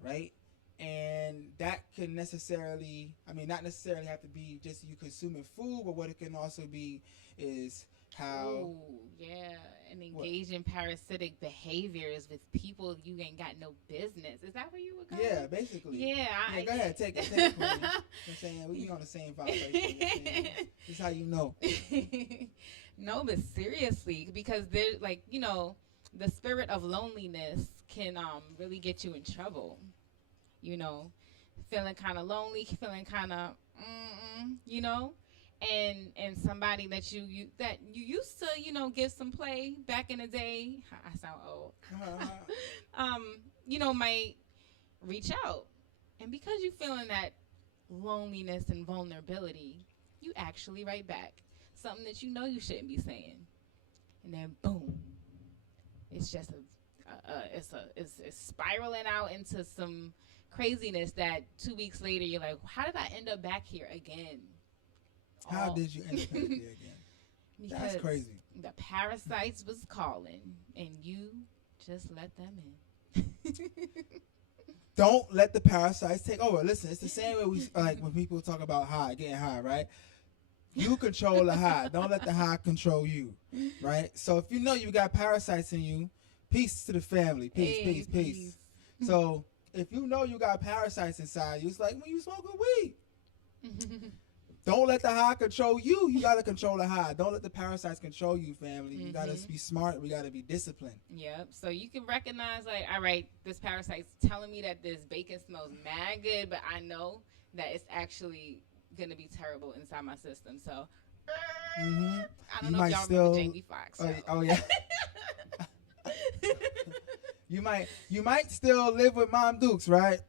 right? And that can necessarily, I mean, not necessarily have to be just you consuming food, but what it can also be is how... Ooh, yeah, and engage in parasitic behaviors with people you ain't got no business. Is that where you were going? Yeah, basically. Yeah. Go ahead, take it, Queen. I'm saying, we be on the same vibration. This is how you know. No, but seriously, because there's, like, you know, the spirit of loneliness can really get you in trouble. You know, feeling kind of lonely, feeling kind of, you know, and somebody that you used to, you know, give some play back in the day. I sound old. You know, might reach out, and because you're feeling that loneliness and vulnerability, you actually write back something that you know you shouldn't be saying, and then boom, it's just it's spiraling out into some craziness that 2 weeks later you're like, how did I end up back here again? How did you end up back here again? That's crazy. The parasites was calling, and you Just let them in. Don't let the parasites take over. Listen, it's the same way we like when people talk about high, getting high, right? You control the high. Don't let the high control you, right? So if you know you got parasites in you, peace to the family. Peace. So if you know you got parasites inside you, it's like when you smoking weed. Don't let the high control you. You got to control the high. Don't let the parasites control you, family. You got to be smart. We got to be disciplined. Yep. So you can recognize, like, all right, this parasite's telling me that this bacon smells mad good, but I know that it's actually going to be terrible inside my system. So I don't know if y'all remember Jamie Foxx. Oh, yeah. You might still live with Mom Dukes, right?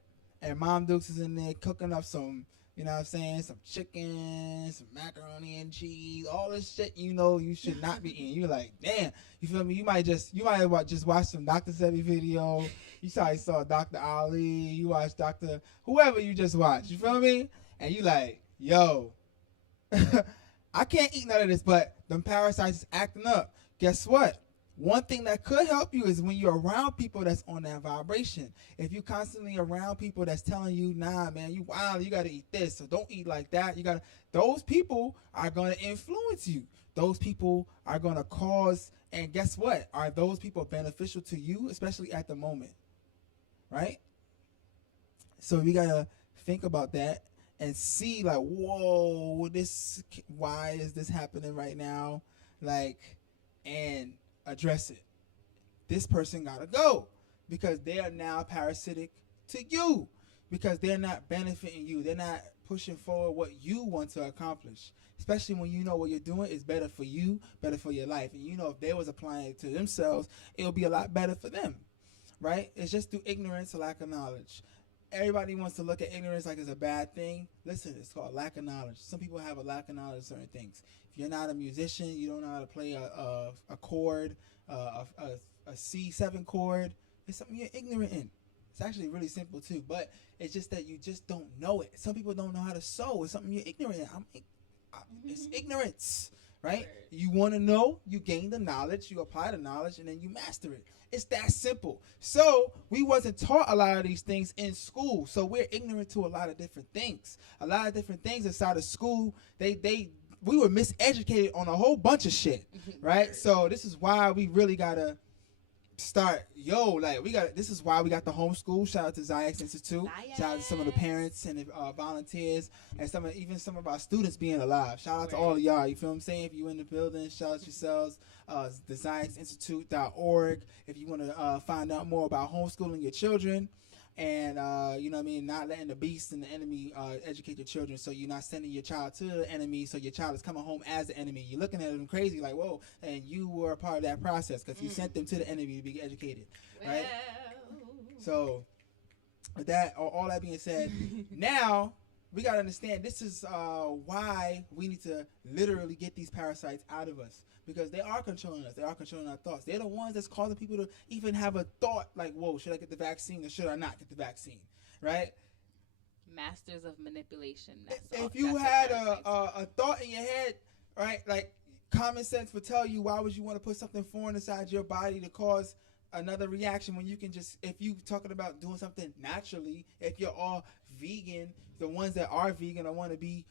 And Mom Dukes is in there cooking up some, you know what I'm saying, some chicken, some macaroni and cheese, all this shit you know you should not be eating. You're like, damn, you feel me? You might just watch some Dr. Sebi video. You saw Dr. Ali. You watch Dr. whoever you just watched. You feel me? And you like, yo, I can't eat none of this, but them parasites is acting up. Guess what? One thing that could help you is when you're around people that's on that vibration. If you're constantly around people that's telling you, nah, man, you wild, you got to eat this, so don't eat like that. Those people are going to influence you. Those people are going to cause, and guess what? Are those people beneficial to you, especially at the moment? Right? So we got to think about that and see, like, whoa, why is this happening right now? Like, and address it. This person gotta go because they are now parasitic to you, because they're not benefiting you. They're not pushing forward what you want to accomplish, especially when you know what you're doing is better for you, better for your life, and you know if they was applying it to themselves, it'll be a lot better for them, right? It's just through ignorance or lack of knowledge. Everybody wants to look at ignorance like it's a bad thing. Listen, it's called lack of knowledge. Some people have a lack of knowledge of certain things. If you're not a musician, you don't know how to play a chord, a C7 chord, it's something you're ignorant in. It's actually really simple too, but it's just that you just don't know it. Some people don't know how to sew. It's something you're ignorant in. It's ignorance, right? You want to know, you gain the knowledge, you apply the knowledge, and then you master it. It's that simple. So we wasn't taught a lot of these things in school. So we're ignorant to a lot of different things. A lot of different things inside of school. We were miseducated on a whole bunch of shit, right? So this is why we really gotta start. This is why we got the homeschool. Shout out to Ziax Institute. Shout out to some of the parents and the volunteers, and some of our students being alive. Shout out to all of y'all. You feel what I'm saying? If you in the building, shout out yourselves. The ZiaxInstitute.org if you want to find out more about homeschooling your children. And, you know what I mean, not letting the beast and the enemy educate your children, so you're not sending your child to the enemy, so your child is coming home as the enemy. You're looking at them crazy like, whoa, and you were a part of that process because you sent them to the enemy to be educated, right? So, with that, all that being said, now we got to understand this is why we need to literally get these parasites out of us. Because they are controlling us. They are controlling our thoughts. They're the ones that's causing people to even have a thought like, whoa, should I get the vaccine or should I not get the vaccine? Right? Masters of manipulation. If you had a thought in your head, right, like common sense would tell you, why would you want to put something foreign inside your body to cause another reaction when you can just, if you talking about doing something naturally, if you're all vegan, the ones that are vegan or want to be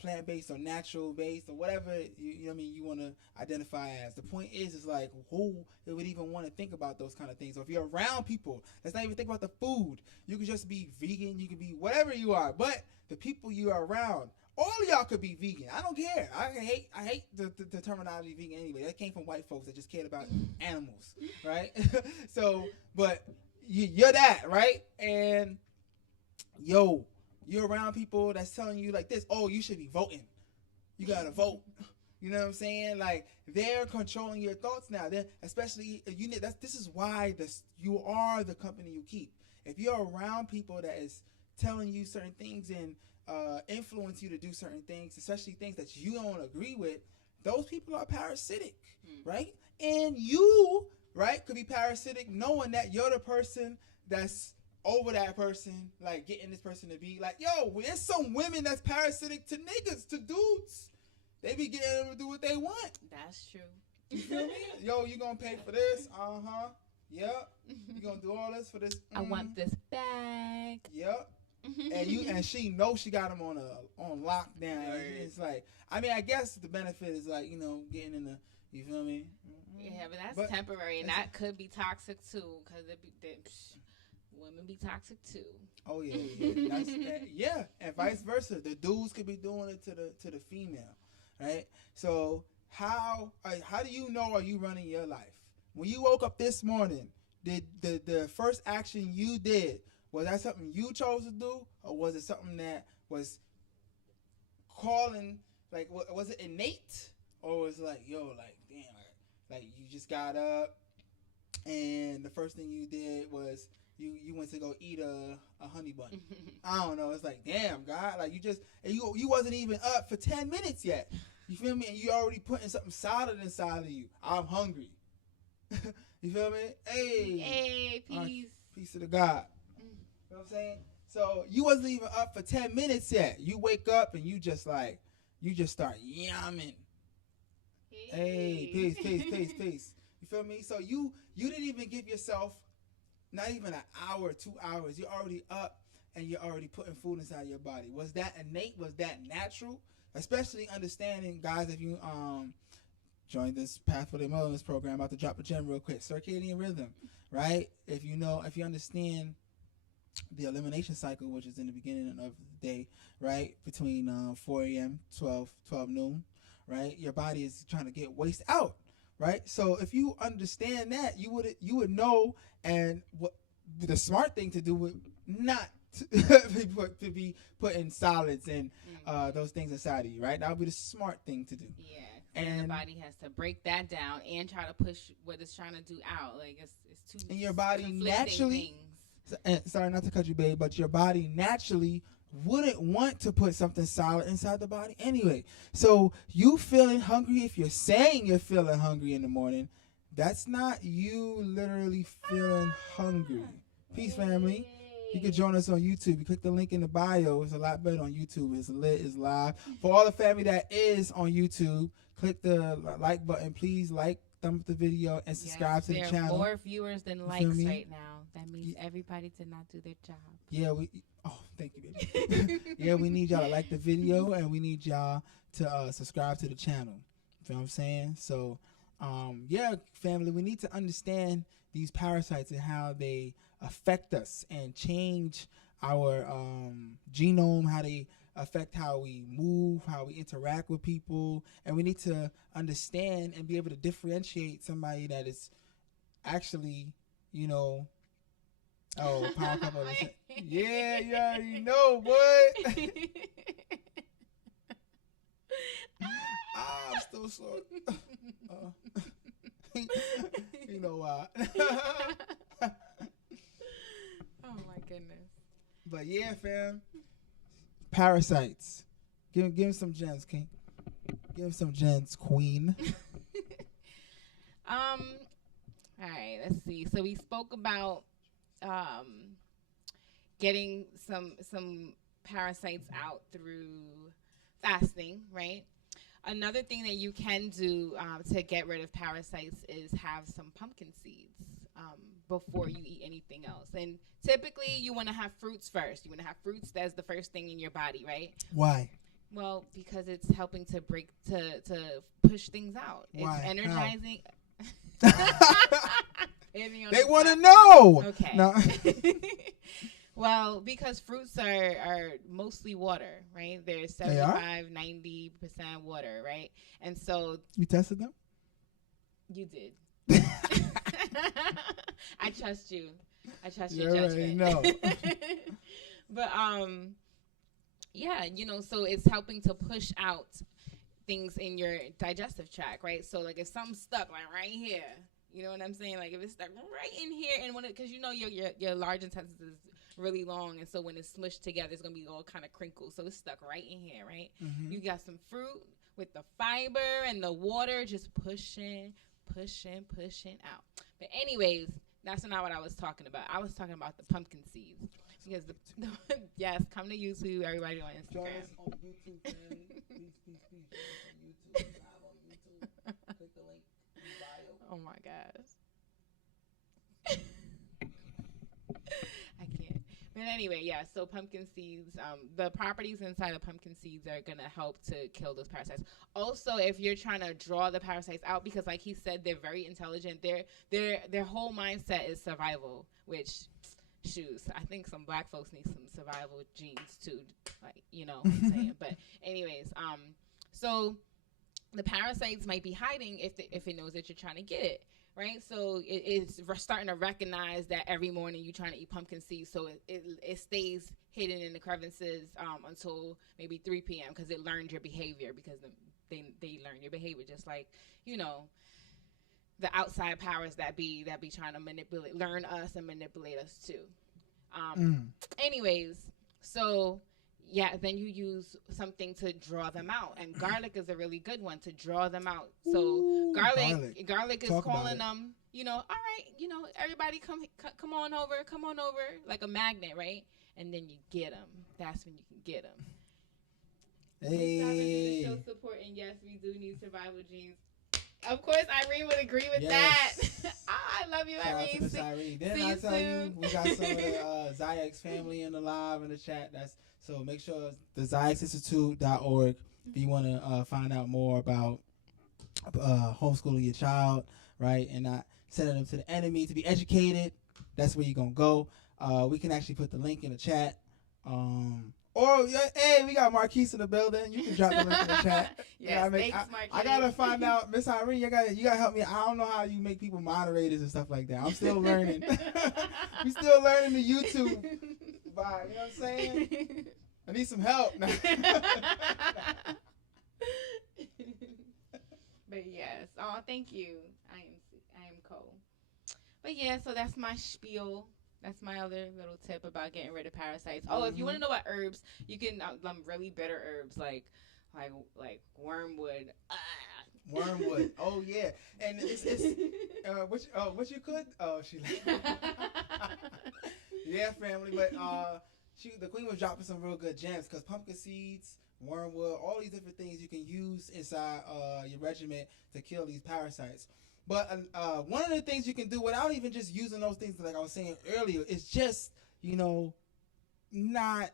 plant-based or natural-based or whatever you know what I mean, you want to identify as. The point is like, who would even want to think about those kind of things? Or if you're around people, let's not even think about the food. You could just be vegan, you could be whatever you are, but the people you are around, all of y'all could be vegan. I don't care. I hate the terminology vegan anyway. That came from white folks that just cared about animals, right? So, but you're that, right? And you're around people that's telling you like this, oh, you should be voting. You gotta vote. You know what I'm saying? Like, they're controlling your thoughts now. This is why you are the company you keep. If you're around people that is telling you certain things and influence you to do certain things, especially things that you don't agree with, those people are parasitic, right? And you, right, could be parasitic knowing that you're the person that's over that person, like getting this person to be like, yo, there's some women that's parasitic to niggas, to dudes. They be getting them to do what they want. That's true. You feel me? Yo, you gonna pay for this? Yep. You gonna do all this for this? I want this bag. Yep. And she knows she got him on lockdown. Right. It's like, I mean, I guess the benefit is like, you know, getting in the, you feel me? Yeah, but that's temporary, and that could be toxic too, because women be toxic too. Oh yeah. Yeah, and vice versa. The dudes could be doing it to the female, right? So how do you know, are you running your life? When you woke up this morning, did the first action you did, was that something you chose to do, or was it something that was calling, like, was it innate, or was it like, yo, like, damn, like you just got up and the first thing you did was you went to go eat a honey bun? I don't know. It's like, damn, God, like you wasn't even up for 10 minutes yet. You feel me? And you already putting something solid inside of you. I'm hungry. You feel me? Hey, peace. Peace to the God. You know what I'm saying? So you wasn't even up for 10 minutes yet. You wake up and you just start yamming. Hey, peace. You feel me? So you didn't even give yourself not even an hour, 2 hours. You're already up and you're already putting food inside your body. Was that innate? Was that natural? Especially understanding, guys, if you join this Pathway to Wellness program, I'm about to drop a gem real quick. Circadian rhythm, right? If you understand the elimination cycle, which is in the beginning of the day, right? Between 4 a.m., 12 noon, right? Your body is trying to get waste out, right? So if you understand that, you would know, and what the smart thing to do would not to be putting solids and those things inside of you, right? That would be the smart thing to do. Yeah. And the body has to break that down and try to push what it's trying to do out. Like it's two. And your body naturally, sorry not to cut you, babe, but your body naturally wouldn't want to put something solid inside the body anyway. So you feeling hungry, if you're saying you're feeling hungry in the morning, that's not you literally feeling hungry. Peace, family. You can join us on YouTube. You click the link in the bio. It's a lot better on YouTube. It's lit. It's live. For all the family that is on YouTube, click the like button. Please like, thumb up the video, and subscribe to the channel. There are more viewers than likes right now. That means everybody did not do their job. Yeah, thank you, baby. Yeah, we need y'all to like the video, and we need y'all to subscribe to the channel. You know what I'm saying? So, yeah, family, we need to understand these parasites and how they affect us and change our genome, how they affect how we move, how we interact with people. And we need to understand and be able to differentiate somebody that is actually, you know, power couple. Yeah, you already know, boy. I'm still sore. You know why. Oh my goodness. But yeah, fam. Parasites. Give him some gems, King. Give him some gems, Queen. All right, let's see. So we spoke about getting some parasites out through fasting, right? Another thing that you can do to get rid of parasites is have some pumpkin seeds before you eat anything else. And typically you want to have fruits first. You want to have fruits as the first thing in your body, right? Why? Well, because it's helping to to push things out. Why? It's energizing. They want to know. Okay. No. Well, because fruits are mostly water, right? They're 75-90% water, right? And so you tested them? You did. I trust you. I trust your judgment. No. But yeah, you know, so it's helping to push out things in your digestive tract, right? So like if something's stuck like right here, you know what I'm saying? Like if it's stuck right in here, and when because you know your large intestines is really long, and so when it's smushed together, it's gonna be all kind of crinkled. So it's stuck right in here, right? Mm-hmm. You got some fruit with the fiber and the water just pushing out. But anyways, that's not what I was talking about. I was talking about the pumpkin seeds. Because yes, come to YouTube, everybody on Instagram. Join us on YouTube, man. Please. Join us on YouTube. Live on YouTube. Click the link in the bio. Oh my gosh. But anyway, yeah, so pumpkin seeds, the properties inside of pumpkin seeds are going to help to kill those parasites. Also, if you're trying to draw the parasites out, because like he said, they're very intelligent, their whole mindset is survival, which, shoes, I think some black folks need some survival genes too, like, you know what I'm saying? But anyways, so the parasites might be hiding if it knows that you're trying to get it. Right, so it's starting to recognize that every morning you're trying to eat pumpkin seeds, so it stays hidden in the crevices until maybe 3 p.m. because it learned your behavior, because they learn your behavior, just like, you know, the outside powers that be trying to learn us and manipulate us too. Anyways, so yeah, then you use something to draw them out, and garlic is a really good one to draw them out. So Ooh, garlic is Talk calling them, you know, all right, you know, everybody come on over, like a magnet, right? And then you get them. That's when you can get them. Hey. Show support, and yes, we do need survival genes. Of course, Irene would agree with that. I love you, Shout Irene. out to Miss Irene. Didn't I tell you we got some of the Zyx family in the live in the chat? So make sure the ZyxInstitute.org if you want to find out more about homeschooling your child, right, and not sending them to the enemy to be educated. That's where you're gonna go. We can actually put the link in the chat. Hey, we got Marquise in the building. You can drop the link in the chat. Yes, thanks, Marquise. I gotta find out, Miss Irene. You gotta help me. I don't know how you make people moderators and stuff like that. I'm still learning. We still learning the YouTube vibe. You know what I'm saying? I need some help now. But yes, oh, thank you. I am Cole. But yeah, so that's my spiel. That's my other little tip about getting rid of parasites. Oh, if you want to know about herbs, you can really bitter herbs like wormwood. Wormwood. Oh yeah, and it's what you could. Oh, she. Yeah, family, but the queen was dropping some real good gems, because pumpkin seeds, wormwood, all these different things you can use inside your regimen to kill these parasites. But one of the things you can do without even just using those things, like I was saying earlier, is just, you know, not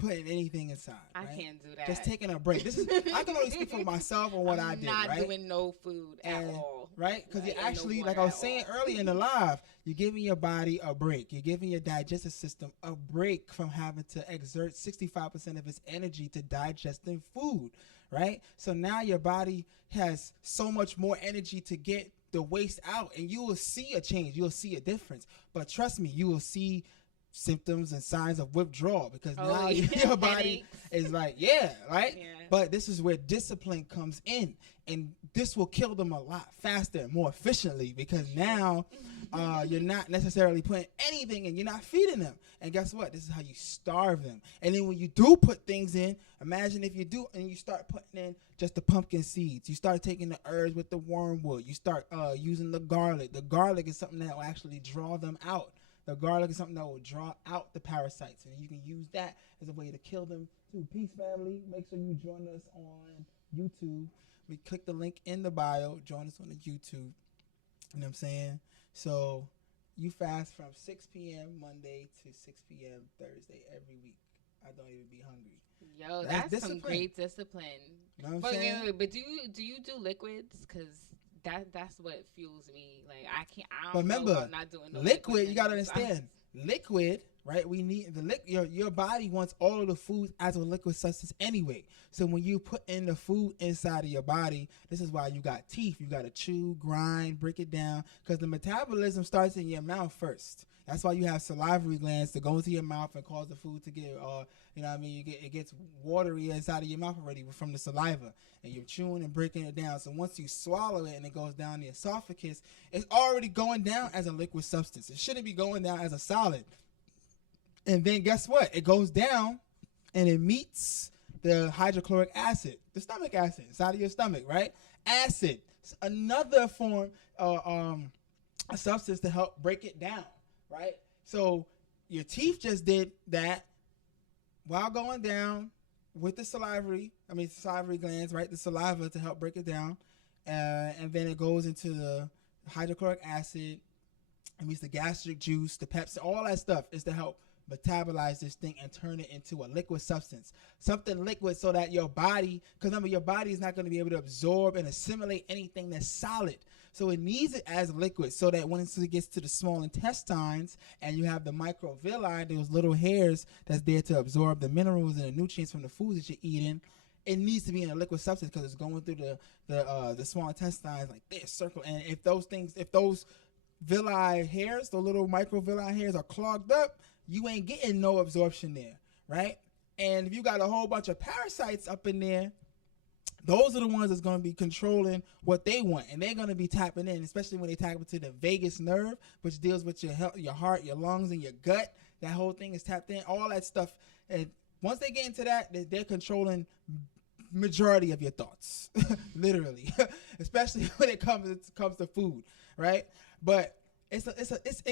putting anything inside. I can't do that. Just taking a break. I can only speak for myself on what I did. Not right? doing no food at all. Right? Because you actually, like I was saying earlier in the live, you're giving your body a break. You're giving your digestive system a break from having to exert 65% of its energy to digesting food. Right? So now your body has so much more energy to get the waste out, and you will see a change. You'll see a difference. But trust me, you will see symptoms and signs of withdrawal, because now your body is like, right? Yeah. But this is where discipline comes in, and this will kill them a lot faster and more efficiently, because now you're not necessarily putting anything in. You're not feeding them. And guess what? This is how you starve them. And then when you do put things in, imagine if you do and you start putting in just the pumpkin seeds. You start taking the herbs with the wormwood. You start using the garlic. The garlic is something that will actually draw them out. The garlic is something that will draw out the parasites, and you can use that as a way to kill them too. Peace, family. Make sure you join us on YouTube. We click the link in the bio. Join us on the YouTube. You know what I'm saying? So you fast from 6 p.m. Monday to 6 p.m. Thursday every week. I don't even be hungry. Yo, that's some great discipline. You know what I'm saying? But do you do liquids? Because that's what fuels me. Like I don't remember, know if I'm not doing no liquid. You gotta understand, liquid, right? We need your body wants all of the food as a liquid substance anyway. So when you put in the food inside of your body, this is why you got teeth. You gotta chew, grind, break it down, because the metabolism starts in your mouth first. That's why you have salivary glands to go into your mouth and cause the food to get, you know what I mean? It gets watery inside of your mouth already from the saliva, and you're chewing and breaking it down. So once you swallow it and it goes down the esophagus, it's already going down as a liquid substance. It shouldn't be going down as a solid. And then guess what? It goes down and it meets the hydrochloric acid, the stomach acid inside of your stomach, right? Acid, it's another form of a substance to help break it down. Right? So your teeth just did that while going down with the salivary glands, right? The saliva to help break it down. And then it goes into the hydrochloric acid. It means the gastric juice, the Pepsi, all that stuff is to help metabolize this thing and turn it into a liquid substance, something liquid, so that your body, because remember, your body is not going to be able to absorb and assimilate anything that's solid. So it needs it as liquid, so that once it gets to the small intestines and you have the microvilli, those little hairs that's there to absorb the minerals and the nutrients from the foods that you're eating, it needs to be in a liquid substance because it's going through the small intestines like this circle. And if those villi hairs, the little microvilli hairs, are clogged up, you ain't getting no absorption there, right? And if you got a whole bunch of parasites up in there, those are the ones that's going to be controlling what they want, and they're going to be tapping in, especially when they tap into the vagus nerve, which deals with your health, your heart, your lungs, and your gut. That whole thing is tapped in, all that stuff. And once they get into that, they're controlling majority of your thoughts, literally, especially when it comes to food, right? But it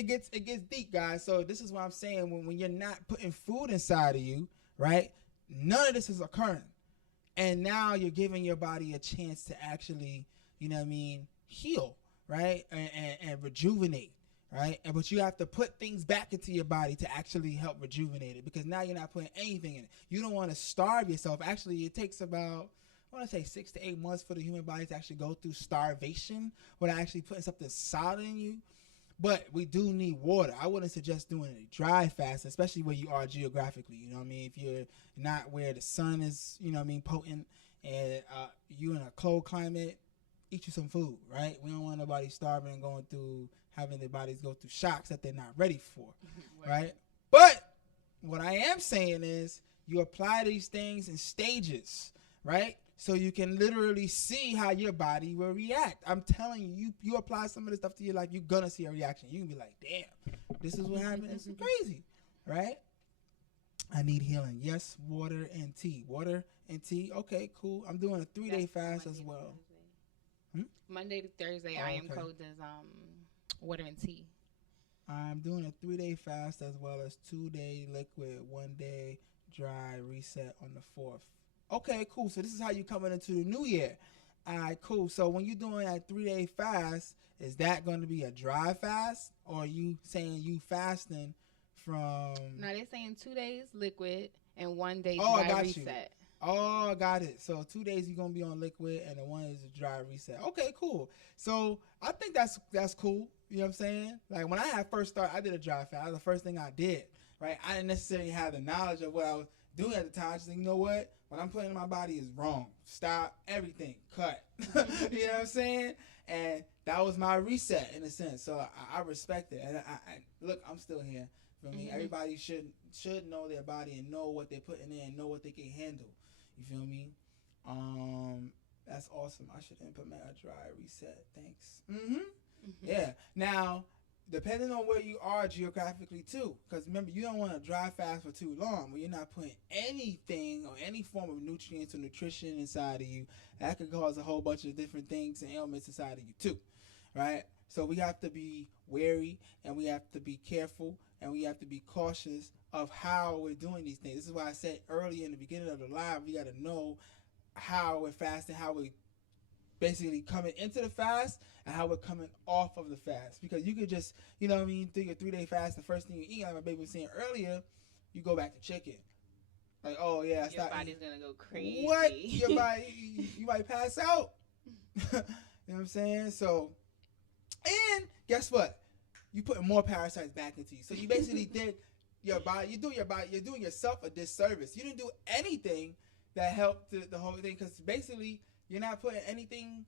gets deep, guys. So this is what I'm saying. When you're not putting food inside of you, right? None of this is occurring. And now you're giving your body a chance to actually, heal, right? And rejuvenate, right? But you have to put things back into your body to actually help rejuvenate it, because now you're not putting anything in it. You don't want to starve yourself. Actually, it takes about, I want to say 6 to 8 months for the human body to actually go through starvation without actually putting something solid in you. But we do need water. I wouldn't suggest doing a dry fast, especially where you are geographically. You know what I mean? If you're not where the sun is, potent, and you in a cold climate, eat you some food, right? We don't want nobody starving and going through, having their bodies go through shocks that they're not ready for, right? But what I am saying is you apply these things in stages, right? So you can literally see how your body will react. I'm telling you, you apply some of this stuff to your life, you're going to see a reaction. You can be like, damn, this is what happened. It's crazy, right? I need healing. Yes, water and tea. Water and tea. Okay, cool. I'm doing a 3-day fast as well. Monday to Thursday, I am coded as water and tea. I'm doing a 3-day fast as well as 2-day liquid, 1-day dry reset on the 4th. Okay, cool. So this is how you coming into the new year. All right, cool. So when you're doing that 3-day fast, is that going to be a dry fast, or are you saying you fasting from? No, they're saying 2 days liquid and 1 day dry reset. You. Oh, I got it. So 2 days you're gonna be on liquid, and the 1 is a dry reset. Okay, cool. So I think that's cool. You know what I'm saying? Like when I had first started, I did a dry fast. That was the first thing I did. Right? I didn't necessarily have the knowledge of what I was doing at the time. I just think, you know what I'm putting in my body is wrong. Stop everything. Cut. You know what I'm saying? And that was my reset in a sense. So I respect it. And I look, I'm still here. For me, everybody should know their body and know what they're putting in, know what they can handle. You feel me? That's awesome. I should implement a dry reset. Thanks. Yeah. Now, depending on where you are geographically too, because remember, you don't want to dry fast for too long where you're not putting anything or any form of nutrients or nutrition inside of you. That could cause a whole bunch of different things and ailments inside of you too, right? So we have to be wary, and we have to be careful, and we have to be cautious of how we're doing these things. This is why I said earlier in the beginning of the live, we got to know how we're fasting, how we basically coming into the fast, and how we're coming off of the fast. Because you could just, do your 3-day fast, the first thing you eat, like my baby was saying earlier, you go back to chicken. Like, oh yeah, your body's gonna go crazy. What? Your body, you might pass out. You know what I'm saying? So, and guess what? You putting more parasites back into you. So you basically did your body. You're doing yourself a disservice. You didn't do anything that helped the whole thing, because basically you're not putting anything.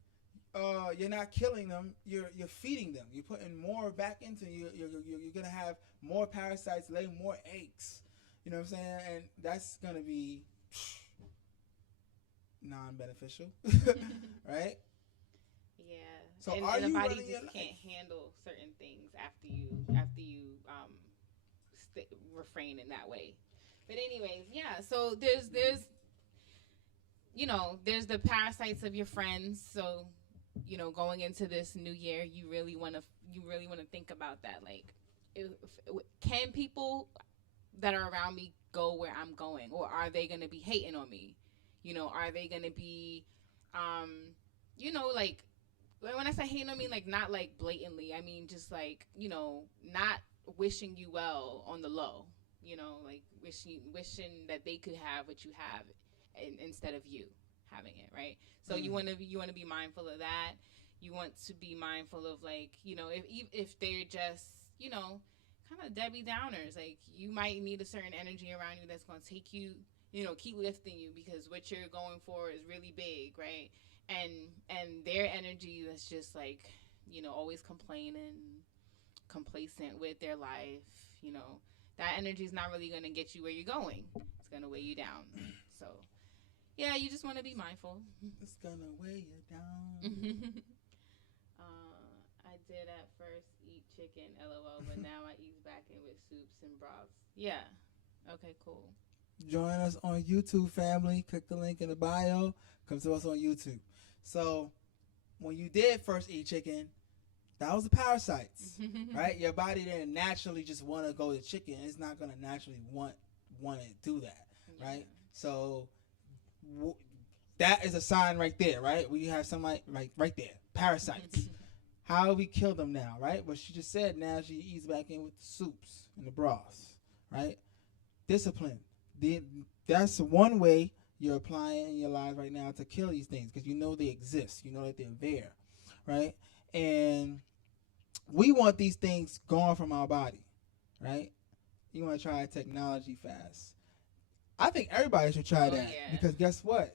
You're not killing them. You're feeding them. You're putting more back into you. You're gonna have more parasites lay more eggs. You know what I'm saying? And that's gonna be non-beneficial, right? Yeah. So and the body just can't handle certain things after you refrain in that way. But anyways, yeah. So there's the parasites of your friends. So going into this new year, you really want to think about that. Like, can people that are around me go where I'm going, or are they going to be hating on me? Are they going to be, like, when I say hating on me, like, not like blatantly, I mean just like, not wishing you well on the low. like wishing that they could have what you have instead of you having it, right? So you want to be mindful of that. You want to be mindful of, like, if they're just, kind of Debbie Downers, like, you might need a certain energy around you that's going to take you, keep lifting you, because what you're going for is really big, right? And their energy that's just like, always complaining, complacent with their life, that energy is not really going to get you where you're going. It's going to weigh you down. So, yeah, you just want to be mindful. It's going to weigh you down. I did at first eat chicken, LOL, but now I ease back in with soups and broths. Yeah. Okay, cool. Join us on YouTube, family. Click the link in the bio. Come to us on YouTube. So, when you did first eat chicken, that was the parasites, right? Your body didn't naturally just want to go to chicken. It's not going to naturally want to do that, right? So, that is a sign right there, right? We have somebody right there, parasites. How do we kill them now, right? Well, she just said now she eats back in with the soups and the broths, right? Discipline. That's one way you're applying in your lives right now to kill these things, because you know they exist. You know that they're there, right? And we want these things gone from our body, right? You want to try technology fast. I think everybody should try that, because guess what?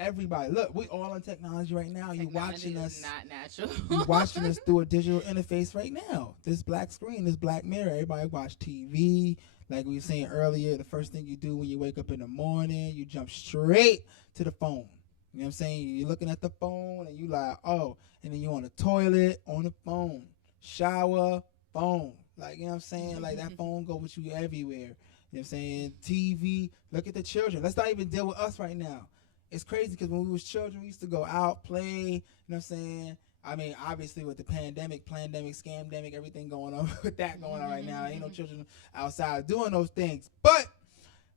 Everybody, look, we all in technology right now. Technology you watching us. Is not natural. You watching us through a digital interface right now. This black screen, this black mirror. Everybody watch TV. Like we were saying earlier, the first thing you do when you wake up in the morning, you jump straight to the phone. You know what I'm saying? You're looking at the phone and you like, oh, and then you on the toilet, on the phone, shower, phone. Like, you know what I'm saying? Like, that phone go with you everywhere. You know what I'm saying? TV, look at the children. Let's not even deal with us right now. It's crazy because when we was children, we used to go out, play, you know what I'm saying? I mean, obviously with the pandemic, scamdemic, everything going on with that going on right now. Ain't no children outside doing those things. But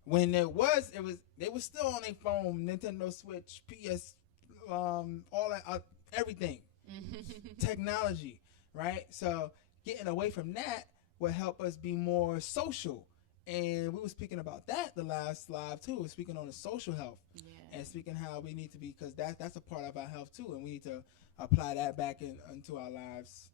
when they was still on their phone, Nintendo Switch, PS, all that, everything. Technology, right? So getting away from that would help us be more social. And we were speaking about that the last live too. We're speaking on the social health, and speaking how we need to be, because that's a part of our health too, and we need to apply that back into our lives,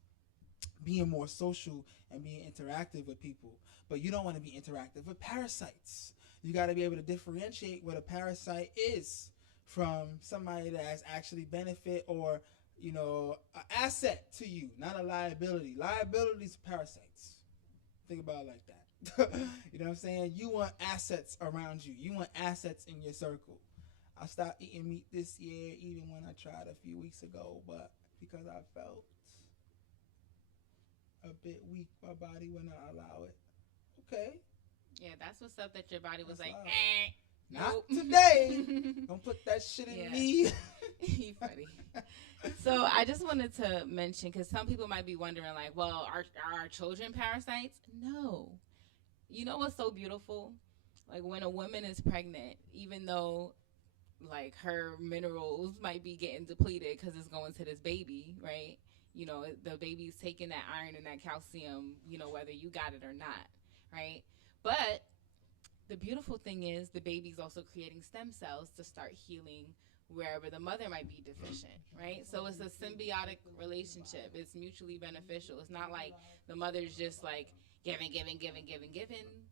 being more social and being interactive with people. But you don't want to be interactive with parasites. You got to be able to differentiate what a parasite is from somebody that has actually benefit or an asset to you, not a liability. Liabilities, parasites. Think about it like that. You know what I'm saying? You want assets around you. You want assets in your circle. I stopped eating meat this year, even when I tried a few weeks ago, but because I felt a bit weak, my body would not allow it. Okay. Yeah, that's what's up, that your body was like, not nope. today. Don't put that shit in me. You funny. So I just wanted to mention, because some people might be wondering, like, well, are our children parasites? No. You know what's so beautiful? Like, when a woman is pregnant, even though, like, her minerals might be getting depleted because it's going to this baby, right? The baby's taking that iron and that calcium, whether you got it or not, right? But the beautiful thing is the baby's also creating stem cells to start healing wherever the mother might be deficient, right? So it's a symbiotic relationship. It's mutually beneficial. It's not like the mother's just like giving.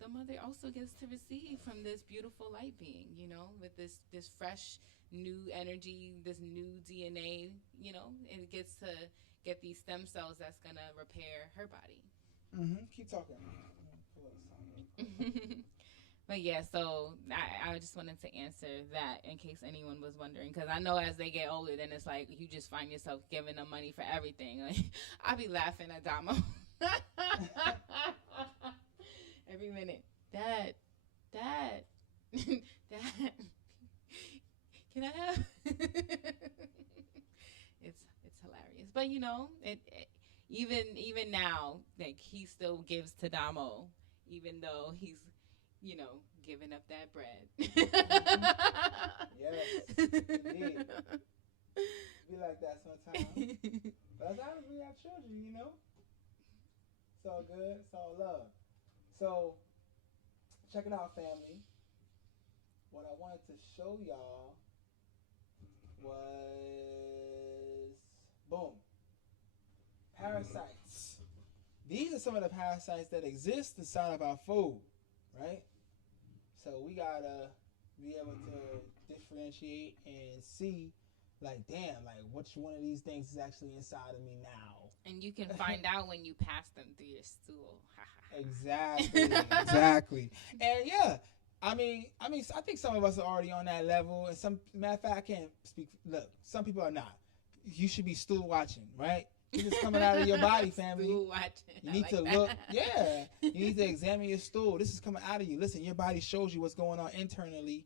The mother also gets to receive from this beautiful light being, with this fresh new energy, this new DNA, and it gets to get these stem cells that's going to repair her body. Keep talking. But yeah, so I just wanted to answer that in case anyone was wondering, because I know as they get older, then it's like you just find yourself giving them money for everything. Like, I be laughing at Damo every minute. Dad, can I have? It's hilarious, but even now, like, he still gives to Damo, even though he's giving up that bread. Yes, indeed. Be like that sometimes. But as long as we have children, it's all good, it's all love. So check it out, family. What I wanted to show y'all was boom, parasites. These are some of the parasites that exist inside of our food, right? So we gotta be able to differentiate and see, like, damn, like which one of these things is actually inside of me now. And you can find out when you pass them through your stool. Exactly. And yeah, I think some of us are already on that level. And some matter of fact, I can't speak. Look, some people are not. You should be stool watching, right? It's just coming out of your body, family. Stool watching. You need to look. Yeah, you need to examine your stool. This is coming out of you. Listen, your body shows you what's going on internally,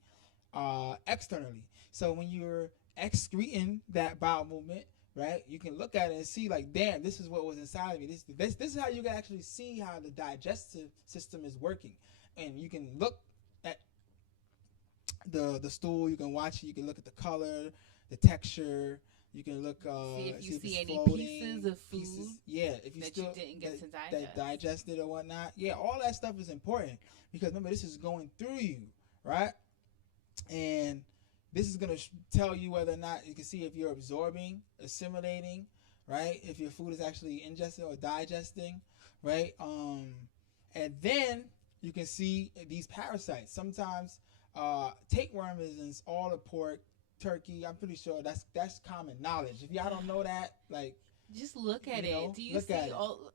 externally. So when you're excreting that bowel movement, right, you can look at it and see, like, damn, this is what was inside of me. This is how you can actually see how the digestive system is working. And you can look at the stool. You can watch it. You can look at the color, the texture. You can look see if you see any floating, pieces of food yeah, if you that still you didn't get to digest. That digested or whatnot. Yeah, all that stuff is important because remember, this is going through you, right? And this is going to tell you whether or not you can see if you're absorbing, assimilating, right? If your food is actually ingested or digesting, right? And then you can see these parasites. Sometimes tapeworm is in all the pork, turkey. I'm pretty sure that's common knowledge. If y'all don't know that, like, just look at it. Do you see all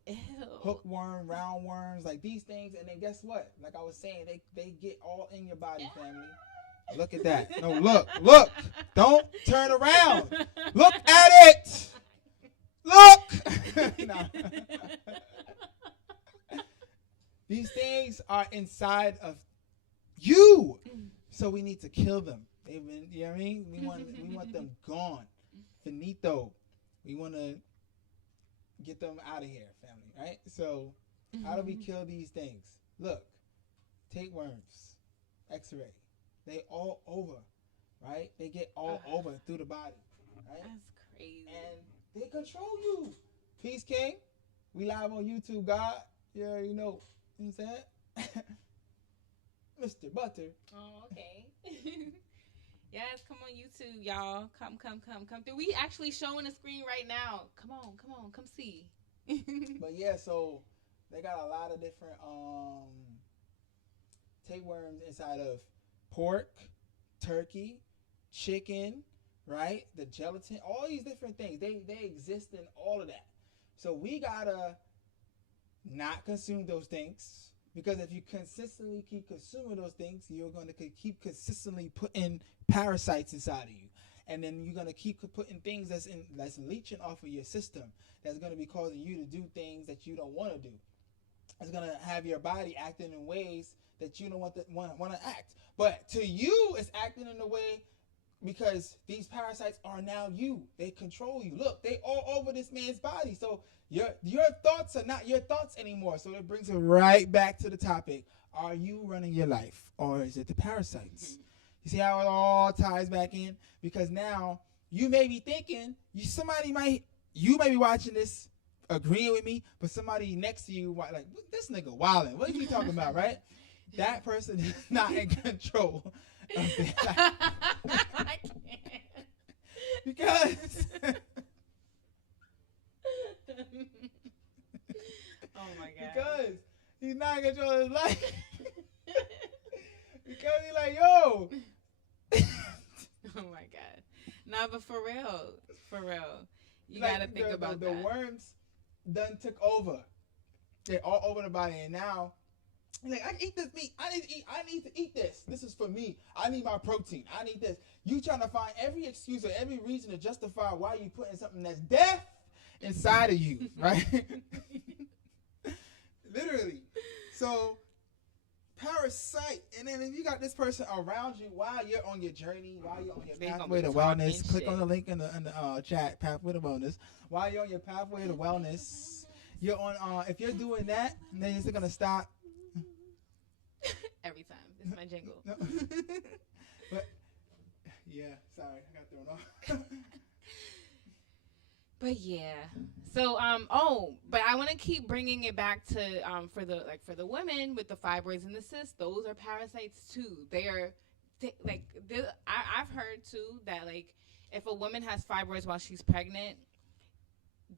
hookworm, roundworms, like these things? And then guess what? Like I was saying, they get all in your body, family. Look at that. No, look. Don't turn around. Look at it. Look. Nah. These things are inside of you. So we need to kill them. You know what I mean? We want them gone. Finito. We want to get them out of here, family, right? So how do we kill these things? Look, tapeworms, X-ray. They all over, right? They get all over through the body, right? That's crazy. And they control you. Peace King. We live on YouTube, God. Yeah, you know what I'm saying? Mr. Butter. Oh, okay. Yes, come on YouTube, y'all. Come through. We actually showing the screen right now. Come on, come see. But yeah, so they got a lot of different tapeworms inside of pork, turkey, chicken, right? The gelatin, all these different things. They exist in all of that. So we gotta not consume those things. Because if you consistently keep consuming those things, you're going to keep consistently putting parasites inside of you. And then you're going to keep putting things that's leaching off of your system. That's going to be causing you to do things that you don't want to do. It's going to have your body acting in ways that you don't want to act. But to you, it's acting in a way because these parasites are now you. They control you. Look, they all over this man's body. So your thoughts are not your thoughts anymore. So it brings it right back to the topic. Are you running your life or is it the parasites? You see how it all ties back in? Because now you may be thinking, you may be watching this agreeing with me, but somebody next to you like, this nigga wildin'. What are you talking about, right? That person is not in control of their life. I can't. Because oh my god. Because he's not in control of his life. Because he's like, yo. Oh my god. Nah, but for real. You like, gotta think about the that. The worms done took over. They're all over the body, and now like, I eat this meat. I need to eat this. This is for me. I need my protein. I need this. You trying to find every excuse or every reason to justify why you putting something that's death inside of you, right? Literally. So, parasite. And then if you got this person around you while you're on your journey, while you're on your pathway to wellness, click on the link in the chat, Pathway to Wellness. While you're on your pathway to wellness, you're on. If you're doing that, then it's gonna stop. Every time. It's my jingle. No. But yeah, sorry, I got thrown off. But yeah, So but I want to keep bringing it back to for the women with the fibroids and the cysts, those are parasites too. They are I've heard too that like if a woman has fibroids while she's pregnant,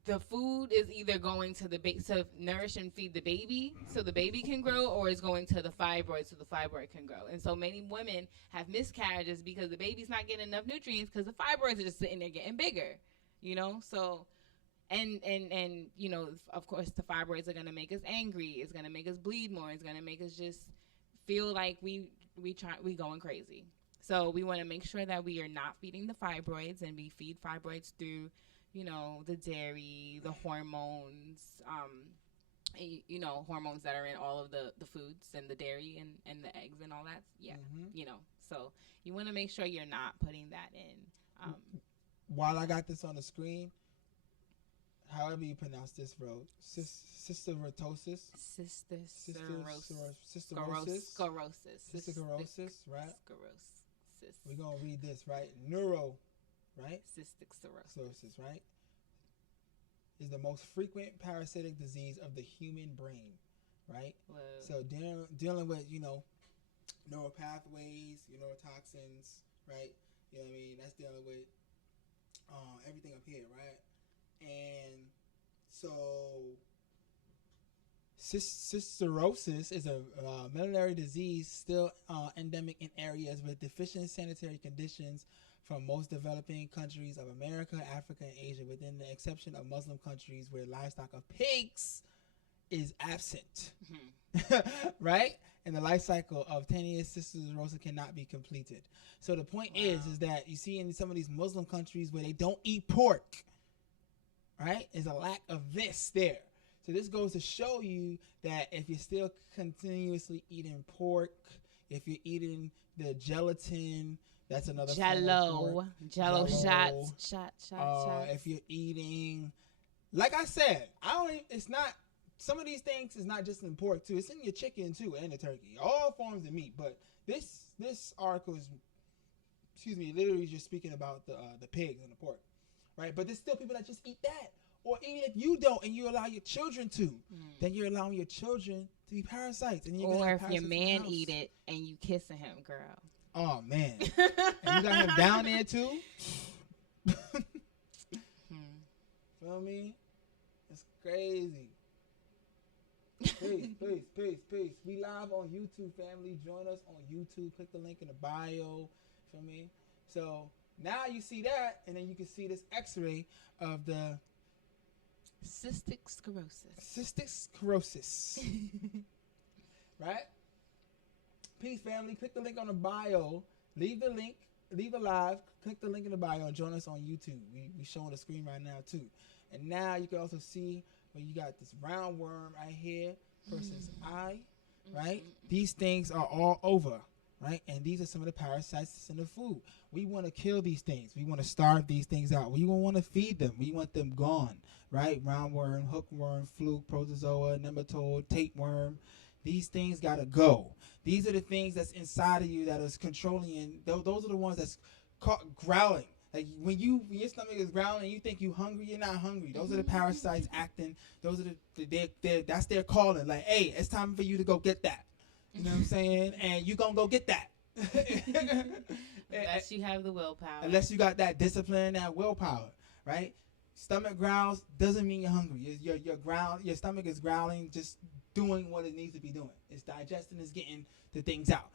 the food is either going to the to nourish and feed the baby so the baby can grow, or is going to the fibroid so the fibroid can grow. And so many women have miscarriages because the baby's not getting enough nutrients because the fibroids are just sitting there getting bigger, you know. So and you know, of course the fibroids are going to make us angry, it's going to make us bleed more, it's going to make us just feel like we going crazy. So we want to make sure that we are not feeding the fibroids, and we feed fibroids through, you know, the dairy, the hormones, you know, hormones that are in all of the foods and the dairy and the eggs and all that. Yeah, you know, so you want to make sure you're not putting that in. While I got this on the screen, however you pronounce this, bro, cysticercosis, right? Sclerosis. We're gonna read this, right? Right? Cystic cirrhosis, right? Is the most frequent parasitic disease of the human brain, right? Whoa. So dealing with, you know, neural pathways, neurotoxins, right? You know what I mean? That's dealing with everything up here, right? And so cysticercosis is a miliary disease still endemic in areas with deficient sanitary conditions from most developing countries of America, Africa, and Asia, within the exception of Muslim countries where livestock of pigs is absent. Right? And the life cycle of 10 years cysticercosis cannot be completed. So the point is that you see in some of these Muslim countries where they don't eat pork, right? There's a lack of this there. So this goes to show you that if you're still continuously eating pork, if you're eating the gelatin, that's another Jello shots. If you're eating, like I said, it's not, some of these things is not just in pork too. It's in your chicken too and the turkey, all forms of meat. But this article is, literally just speaking about the pigs and the pork, right? But there's still people that just eat that. Or even if you don't and you allow your children to, then you're allowing your children to be parasites. And or if your man eat it and you kissing him, girl. Oh, man. And you got him down there, too? Feel me? It's crazy. Peace. We live on YouTube, family. Join us on YouTube. Click the link in the bio. Feel me? So now you see that, and then you can see this x-ray of the cystic sclerosis. Right? Peace, family. Click the link on the bio. Leave a live. Click the link in the bio and join us on YouTube. We showing the screen right now too. And now you can also see where you got this roundworm right here, person's eye, right? These things are all over, right? And these are some of the parasites that's in the food. We want to kill these things. We want to starve these things out. We don't want to feed them. We want them gone, right? Roundworm, hookworm, fluke, protozoa, nematode, tapeworm. These things got to go. These are the things that's inside of you that is controlling you. Those are the ones that's growling. Like when your stomach is growling, you think you hungry, you're not hungry. Those are the parasites acting. Those are that's their calling. Like, hey, it's time for you to go get that. You know what I'm saying? And you gonna go get that. Unless you have the willpower. Unless you got that discipline, that willpower, right? Stomach growls doesn't mean you're hungry. Your stomach is growling, just doing what it needs to be doing. It's digesting, it's getting the things out.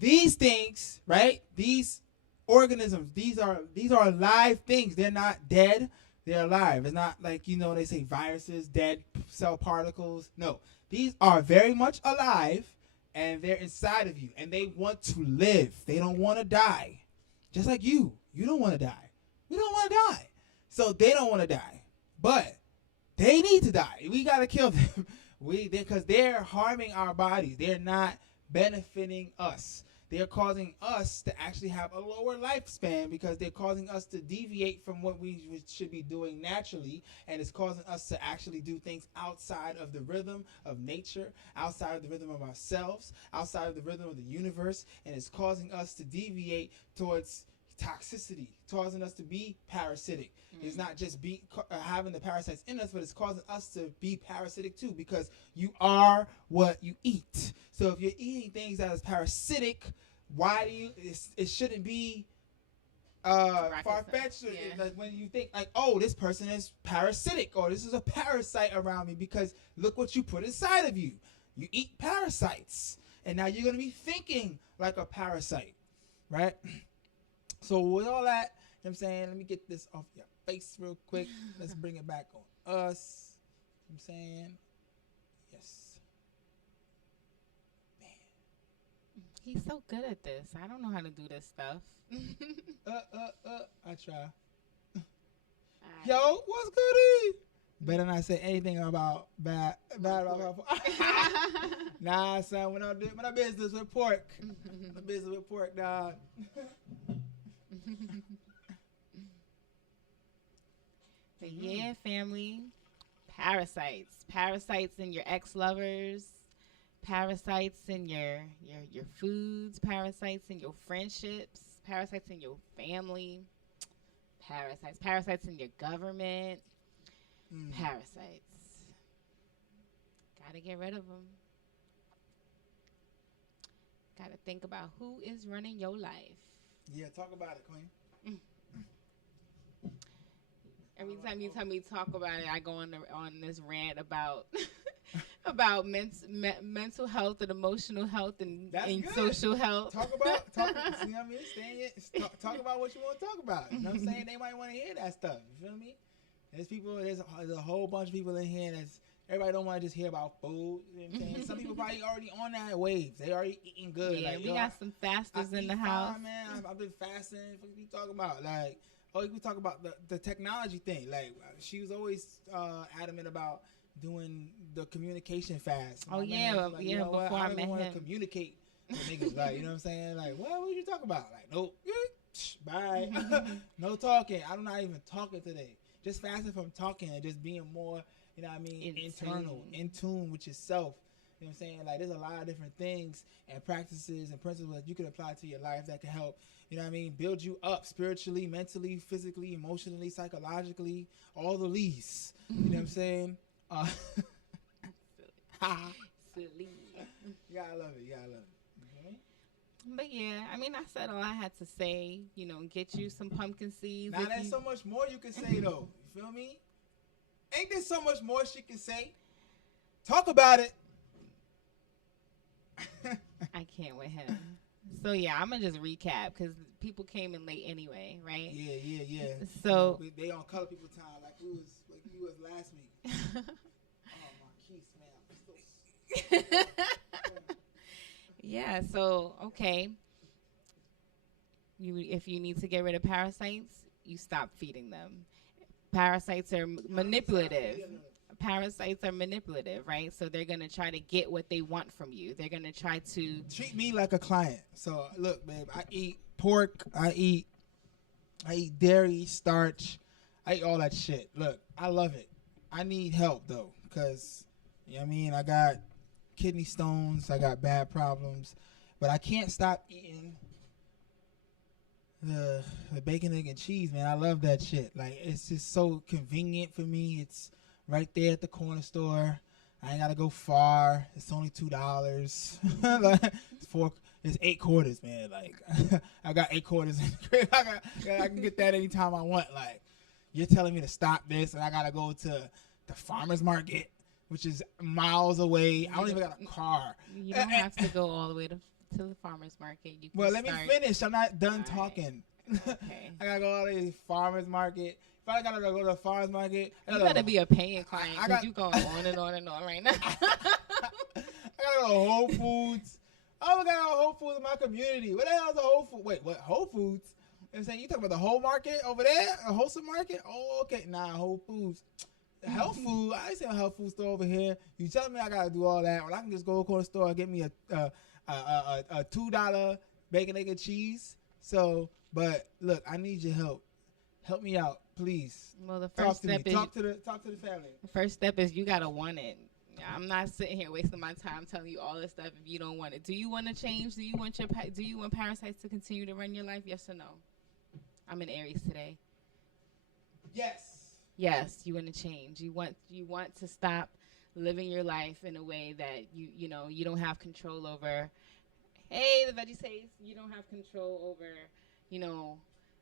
These things, right? These organisms, these are alive things. They're not dead. They're alive. It's not like, they say viruses, dead cell particles. No, these are very much alive, and they're inside of you, and they want to live. They don't want to die. Just like you. You don't want to die. We don't want to die. So they don't want to die. But they need to die. We got to kill them. Because they're harming our bodies. They're not benefiting us. They're causing us to actually have a lower lifespan because they're causing us to deviate from what we should be doing naturally, and it's causing us to actually do things outside of the rhythm of nature, outside of the rhythm of ourselves, outside of the rhythm of the universe, and it's causing us to deviate towards toxicity, causing us to be parasitic. It's not just having the parasites in us, but it's causing us to be parasitic too, because you are what you eat. So if you're eating things that is parasitic, why do you? It shouldn't be far-fetched. Like when you think like, oh, this person is parasitic, or this is a parasite around me, because look what you put inside of you. You eat parasites, and now you're gonna be thinking like a parasite, right? So with all that, you know what I'm saying, let me get this off your face real quick. Let's bring it back on us. You know what I'm saying, yes. Man. He's so good at this. I don't know how to do this stuff. I try. Yo, what's goody? Better not say anything about bad about Nah, son, when I business with pork. When I business with pork, dog. But yeah, family. Parasites. Parasites in your ex-lovers. Parasites in your foods. Parasites in your friendships. Parasites in your family. Parasites in your government. Parasites. Gotta get rid of them. Gotta think about who is running your life. Yeah, talk about it, Queen. Every time you tell me talk about it, I go on this rant about about mental health and emotional health and social health. Talk see what I mean? Talk about what you want to talk about. You know what I'm saying? They might want to hear that stuff. You feel me? There's a whole bunch of people in here everybody don't want to just hear about food. You know what I'm saying? Some people probably already on that wave. They already eating good. Yeah, like, we got some fasters in the house. Fine, man. I've been fasting. What you talking about? Like, we talk about the technology thing. Like, she was always adamant about doing the communication fast. Oh, yeah. Like, yeah, you know before what? I don't met want to him. communicate with niggas. Like, you know what I'm saying? Like, what did you talk about? Like, nope. Bye. No talking. I'm not even talking today. Just fasting from talking and just being more, you know what I mean, internal, in tune with yourself. You know what I'm saying? Like, there's a lot of different things and practices and principles that you can apply to your life that can help, you know what I mean, build you up spiritually, mentally, physically, emotionally, psychologically, all the least. You know what I'm saying? Silly. Yeah, I love it. Okay? But yeah, I mean, I said all I had to say. You know, get you some pumpkin seeds. Now, there's so much more you can say, though. You feel me? Ain't there so much more she can say? Talk about it. I can't with him. So yeah, I'm gonna just recap because people came in late anyway, right? Yeah. So they on color people time like you was last week. Oh, my keys, man. Yeah. So okay, if you need to get rid of parasites, you stop feeding them. Parasites are manipulative. Parasites are manipulative, right? So they're going to try to get what they want from you. They're going to try to treat me like a client. So look, babe, I eat pork, I eat dairy, starch, I eat all that shit. Look, I love it. I need help though, because you know what I mean, I got kidney stones, I got bad problems, but I can't stop eating the bacon, egg, and cheese, man. I love that shit. Like, it's just so convenient for me. It's right there at the corner store. I ain't gotta go far. It's only $2. It's 8 quarters, man. Like, I got 8 quarters in the crib. I can get that anytime I want. Like, you're telling me to stop this, and I gotta go to the farmer's market, which is miles away. I don't even got a car. You don't have to go all the way to the farmer's market. You can let me finish. I'm not done talking. Okay. I gotta go to the farmer's market. If I gotta go to the farmer's market, you gotta be a paying client because you going on and on and on right now. I gotta go to Whole Foods. Oh, we got a Whole Foods in my community. What the hell is a Whole Foods? Wait, what? Whole Foods? You know what I'm saying? You talking about the whole market over there? A wholesale market? Oh, okay. Nah, Whole Foods. Health food? I ain't see a health food store over here. You telling me I gotta do all that? Well, I can just go to the store and get me a $2 bacon, egg, and cheese. So, but look, I need your help. Help me out, please. Well, the first step is talk to the family. The first step is you gotta want it. I'm not sitting here wasting my time telling you all this stuff if you don't want it. Do you want to change? Do you want parasites to continue to run your life? Yes or no? I'm in Aries today. Yes. Yes, you want to change. You want to stop living your life in a way that you don't have control over. Hey, the veggie says you don't have control over, you know,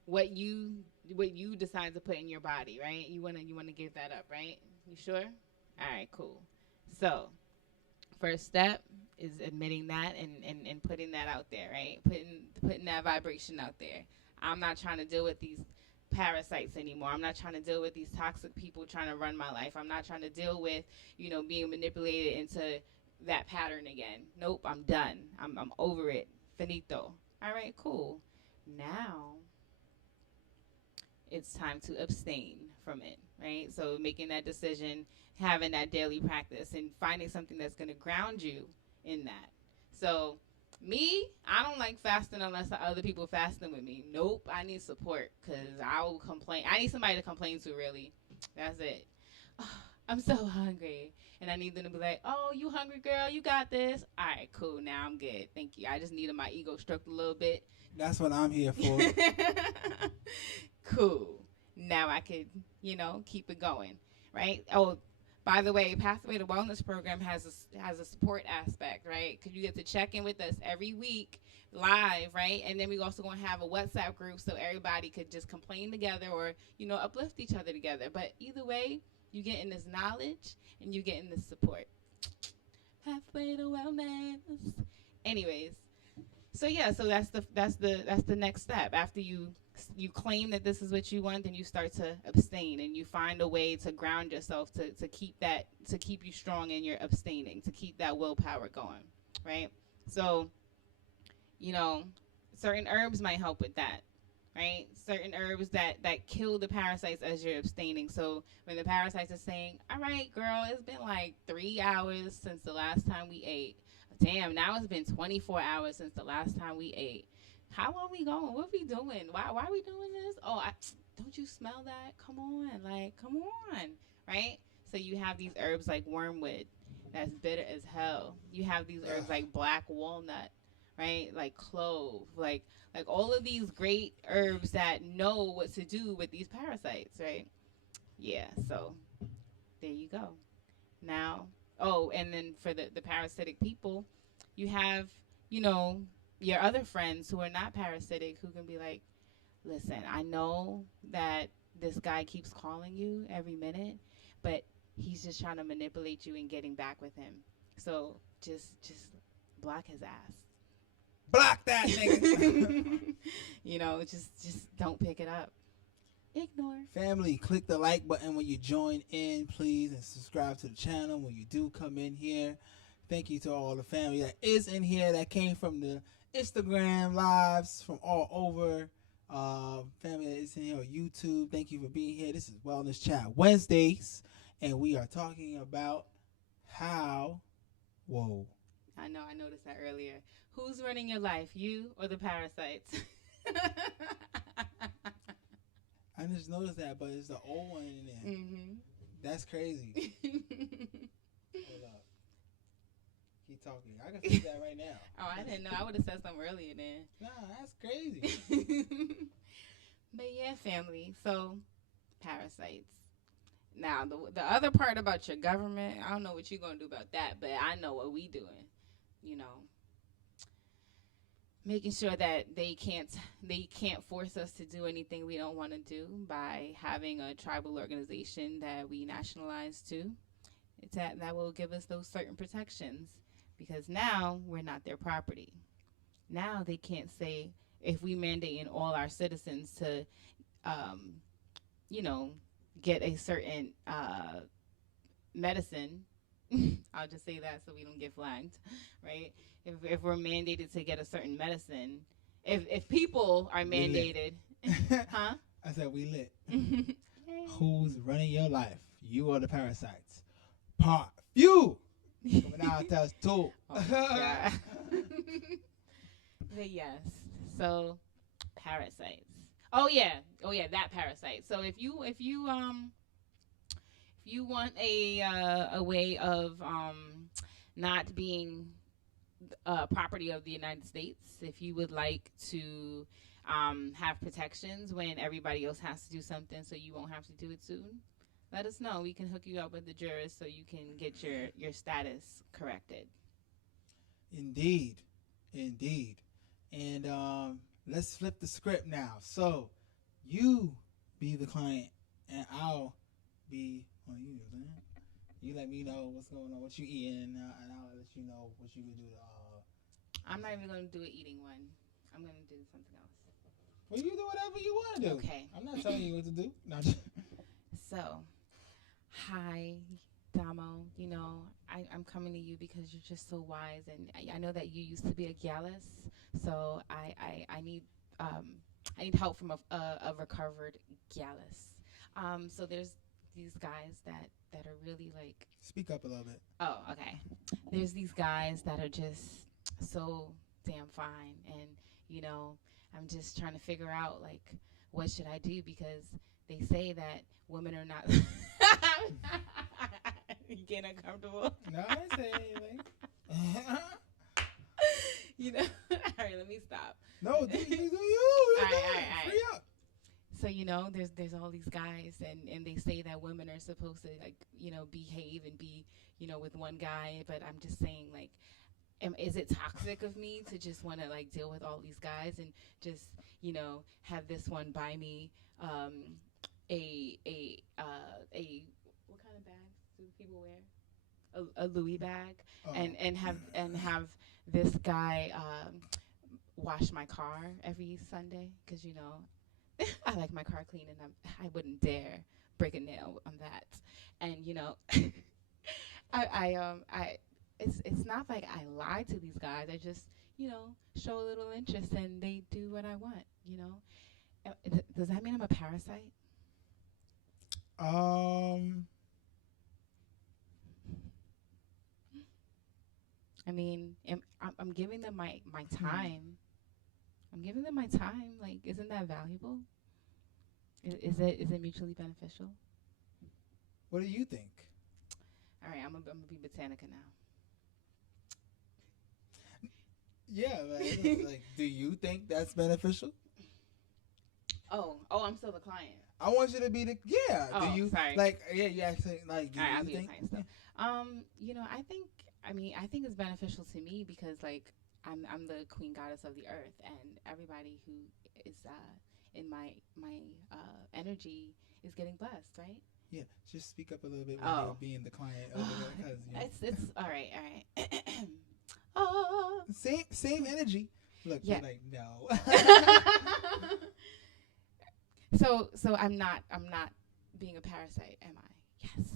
what you what you decide to put in your body, right? You wanna give that up, right? You sure? All right, cool. So first step is admitting that and putting that out there, right? Putting that vibration out there. I'm not trying to deal with these parasites anymore. I'm not trying to deal with these toxic people trying to run my life. I'm not trying to deal with, being manipulated into that pattern again. Nope, I'm done. I'm over it. Finito. All right, cool. Now it's time to abstain from it, right? So making that decision, having that daily practice, and finding something that's going to ground you in that. So me, I don't like fasting unless other people fasting with me. Nope, I need support because I will complain. I need somebody to complain to, really. That's it. Oh, I'm so hungry. And I need them to be like, oh, you hungry, girl? You got this. All right, cool. Now I'm good. Thank you. I just needed my ego stroked a little bit. That's what I'm here for. Cool. Now I could, keep it going, right? Oh, by the way, Pathway to Wellness program has a support aspect, right? Because you get to check in with us every week live, right? And then we also going to have a WhatsApp group so everybody could just complain together or, uplift each other together. But either way, you getting this knowledge and you getting this support. Pathway to Wellness. Anyways, so yeah, so that's the next step. After you claim that this is what you want, then you start to abstain and you find a way to ground yourself to keep you strong in your abstaining, to keep that willpower going, right? So, certain herbs might help with that, right? Certain herbs that kill the parasites as you're abstaining. So when the parasites are saying, all right, girl, it's been like 3 hours since the last time we ate. Damn, now it's been 24 hours since the last time we ate. How are we going? What are we doing? Why are we doing this? Oh, don't you smell that? Come on, come on, right? So you have these herbs like wormwood, that's bitter as hell. You have these herbs like black walnut, right? Like clove, like all of these great herbs that know what to do with these parasites, right? Yeah. So there you go. Now, and then for the parasitic people, you have, your other friends who are not parasitic who can be like, listen, I know that this guy keeps calling you every minute, but he's just trying to manipulate you and getting back with him. So just block his ass. Block that nigga. Just don't pick it up. Ignore. Family, click the like button when you join in, please, and subscribe to the channel when you do come in here. Thank you to all the family that is in here that came from the Instagram lives from all over. Family that is in here on YouTube, thank you for being here. This is Wellness Chat Wednesdays, and we are talking about how. Whoa. I know, I noticed that earlier. Who's running your life, you or the parasites? I just noticed that, but it's the old one in there. Mm-hmm. That's crazy. Hold up. Keep talking. I can see that right now. Oh, I didn't know. I would have said something earlier then. Nah, that's crazy. But yeah, family. So, parasites. Now, the other part about your government, I don't know what you're going to do about that, but I know what we doing. Making sure that they can't force us to do anything we don't want to do by having a tribal organization that we nationalize to. That will give us those certain protections, because now we're not their property. Now they can't say, if we mandate in all our citizens to, get a certain medicine. I'll just say that so we don't get flagged, right? If we're mandated to get a certain medicine, if people are mandated, huh? I said we lit. Who's running your life? You or the parasites? Part few. Coming out to us too. Oh, yeah. But yes. So parasites. Oh yeah, that parasite. So if you want a way of not being property of the United States, if you would like to have protections when everybody else has to do something so you won't have to do it soon, let us know. We can hook you up with the jurist so you can get your status corrected. Indeed. Indeed. And let's flip the script now. So you be the client and I'll be on you. You let me know what's going on, what you eating, and I'll let you know what you can do. I'm not even going to do an eating one. I'm going to do something else. Well, you do whatever you want to do. Okay. I'm not telling you what to do. No. So, hi, Damo. You know, I'm coming to you because you're just so wise, and I know that you used to be a Gallus, so I need help from a recovered Gallus. So there's these guys that are really like. Speak up a little bit. Oh, okay. There's these guys that are just so damn fine, and you know, I'm just trying to figure out like what should I do, because they say that women are not. You getting uncomfortable? No, I didn't say anything. You know. All right, let me stop. No, do you? All right. Free up. So you know, there's all these guys, and they say that women are supposed to like, you know, behave and be, you know, with one guy. But I'm just saying, like, is it toxic of me to just want to like deal with all these guys and just, you know, have this one buy me a what kind of bags do people wear? A Louis bag, and have this guy wash my car every Sunday, because you know I like my car clean, and I wouldn't dare break a nail on that. And you know, it's not like I lie to these guys. I just, you know, show a little interest and they do what I want. You know, does that mean I'm a parasite? I mean, I'm giving them my time. I'm giving them my time. Like, isn't that valuable? Is it mutually beneficial? What do you think? All right, I'm gonna be Botanica now. Yeah, like, do you think that's beneficial? Oh, I'm still the client. I want you to be the Oh, do you sorry. like actually like do All right, you I'll be think? the client still. You know, I think it's beneficial to me because like I'm the queen goddess of the earth, and everybody who is in my energy is getting blessed, right? Yeah, just speak up a little bit when you're being the client over there, because It's all right. Oh, same energy. Look, yeah. you're like no. So I'm not being a parasite, am I? Yes.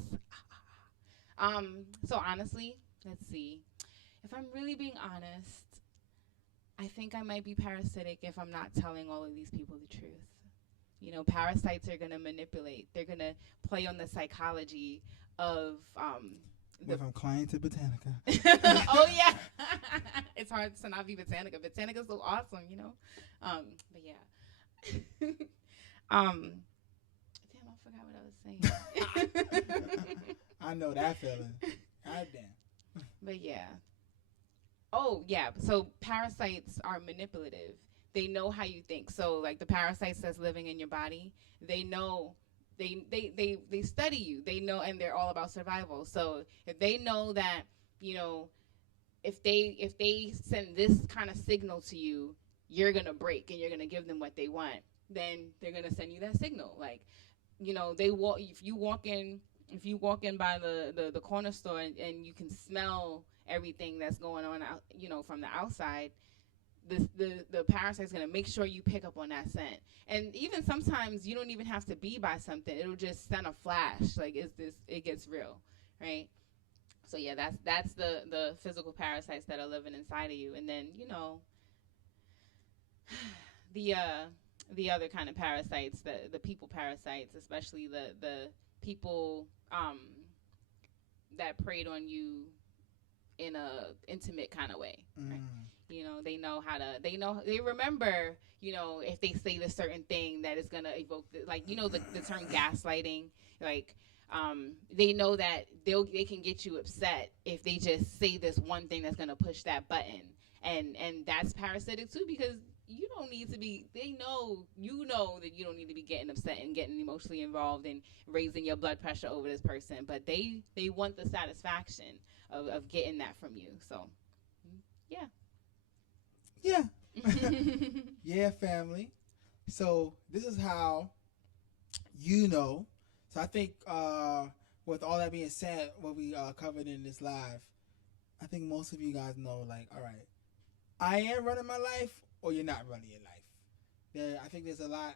So honestly, let's see. If I'm really being honest, I think I might be parasitic if I'm not telling all of these people the truth. You know, parasites are gonna manipulate. They're gonna play on the psychology of If I'm client to Botanica. Oh yeah. It's hard to not be Botanica. Botanica's so awesome, you know. But yeah. Damn, I forgot what I was saying. I know that feeling. God damn. But yeah. Oh yeah. So parasites are manipulative. They know how you think. So like the parasites that's living in your body, they know. They study you. They know, and they're all about survival. So if they know that, you know, if they send this kind of signal to you, you're gonna break and you're gonna give them what they want, then they're gonna send you that signal. Like, you know, if you walk in by the corner store and you can smell everything that's going on out, you know, from the outside, the parasite's gonna make sure you pick up on that scent. And even sometimes you don't even have to be by something. It'll just send a flash. Like, it gets real, right? So yeah, that's the physical parasites that are living inside of you. And then, you know, the other kind of parasites, the people parasites, especially the people that preyed on you in a intimate kind of way, right? You know, they remember, you know, if they say this certain thing that is gonna evoke like, you know, the term gaslighting, like they know that they can get you upset if they just say this one thing that's gonna push that button, and that's parasitic too, because you don't need to be. They know you know that you don't need to be getting upset and getting emotionally involved and raising your blood pressure over this person, but they want the satisfaction of getting that from you. So yeah. Yeah. Yeah, family. So this is how you know. So I think with all that being said, what we covered in this live, I think most of you guys know, like, all right, I am running my life, or you're not running your life. I think there's a lot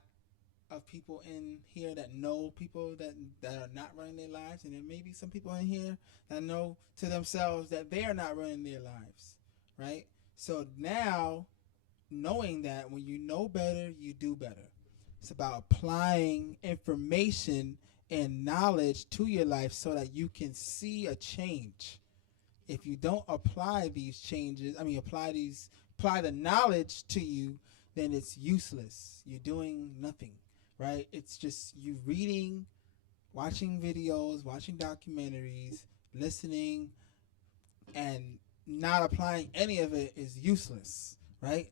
of people in here that know people that are not running their lives, and there may be some people in here that know to themselves that they are not running their lives, right? So now, knowing that when you know better, you do better. It's about applying information and knowledge to your life so that you can see a change. If you don't apply these changes, apply the knowledge to you, then it's useless. You're doing nothing, right? It's just you reading, watching videos, watching documentaries, listening, and not applying any of it is useless, right?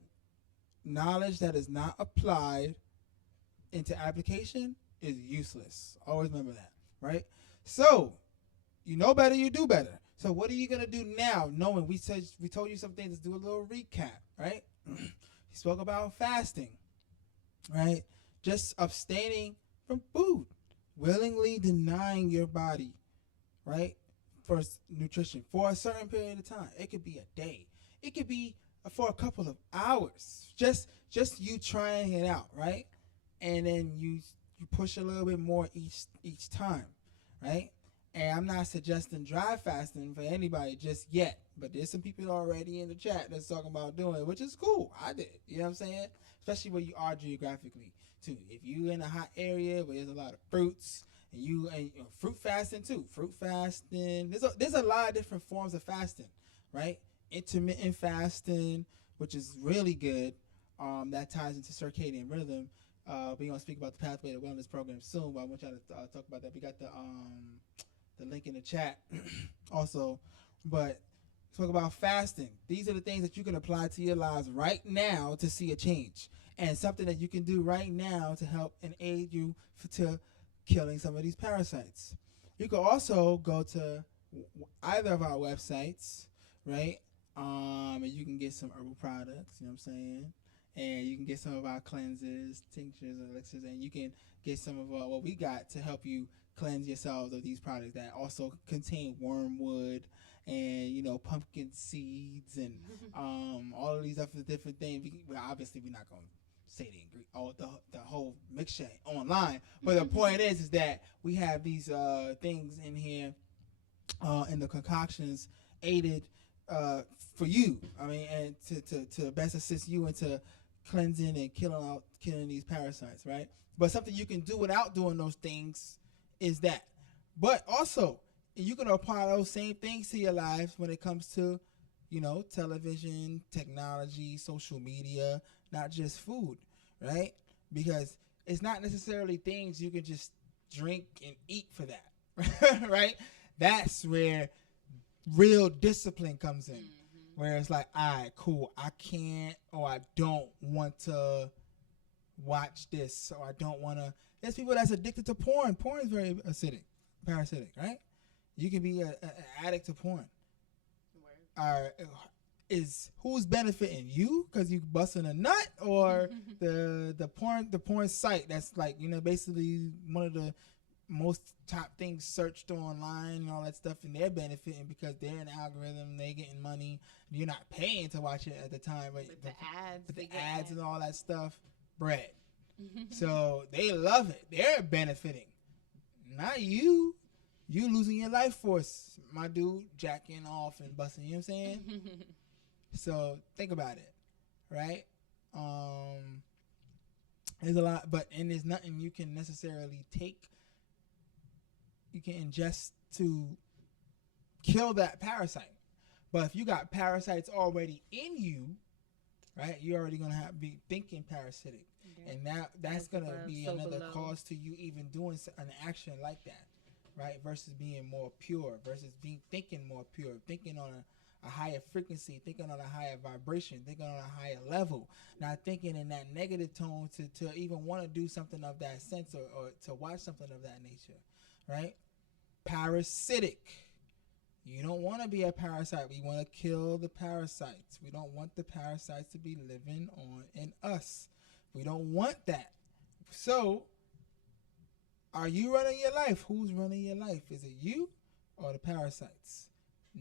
Knowledge that is not applied into application is useless. Always remember that, right? So, you know better, you do better. So what are you gonna do now, knowing we told you some things? Let's do a little recap, right? He spoke about fasting, right? Just abstaining from food, willingly denying your body, right, for nutrition for a certain period of time. It could be a day. It could be for a couple of hours. Just you trying it out, right? And then you push a little bit more each time, right? And I'm not suggesting dry fasting for anybody just yet, but there's some people already in the chat that's talking about doing it, which is cool. I did, you know what I'm saying? Especially where you are geographically too. If you in a hot area where there's a lot of fruits, and fruit fasting too. Fruit fasting. There's a lot of different forms of fasting, right? Intermittent fasting, which is really good. That ties into circadian rhythm. We're gonna speak about the Pathway to Wellness program soon, but I want y'all to talk about that. We got the link in the chat also, but talk about fasting. These are the things that you can apply to your lives right now to see a change, and something that you can do right now to help and aid you to killing some of these parasites. You can also go to either of our websites, right? And you can get some herbal products, you know what I'm saying? And you can get some of our cleanses, tinctures, elixirs, and you can get some of what we got to help you cleanse yourselves of these products that also contain wormwood and pumpkin seeds and all of these other different things. Obviously we're not going to say the whole mixture online, but the point is that we have these things in here in the concoctions aided for you. I mean, and to best assist you into cleansing and killing these parasites, right? But something you can do without doing those things is that. But also, you can apply those same things to your lives when it comes to, television, technology, social media, not just food, right? Because it's not necessarily things you can just drink and eat for that, right? That's where real discipline comes in, where it's like, all right, cool, I can't or I don't want to watch this, or I don't want to. There's people that's addicted to porn. Porn is very parasitic, right? You can be an addict to porn. Who's benefiting you because you busting a nut, or the porn site that's like basically one of the most top things searched online and all that stuff, and they're benefiting because they're an algorithm, they getting money. You're not paying to watch it at the time, but the ads and all that stuff, bread. So they love it. They're benefiting, not you. You losing your life force, my dude, jacking off and busting. You know what I'm saying? So think about it, right? There's a lot, and there's nothing you can necessarily take. You can ingest to kill that parasite. But if you got parasites already in you, right, you're already gonna be thinking parasitic, and that's gonna be another cause to you even doing an action like that, right? Versus being more pure, versus thinking more pure, thinking on a higher frequency, thinking on a higher vibration, thinking on a higher level, not thinking in that negative tone to even want to do something of that sense or to watch something of that nature, right? Parasitic. You don't want to be a parasite. We want to kill the parasites. We don't want the parasites to be living on in us. We don't want that. So, are you running your life? Who's running your life? Is it you or the parasites?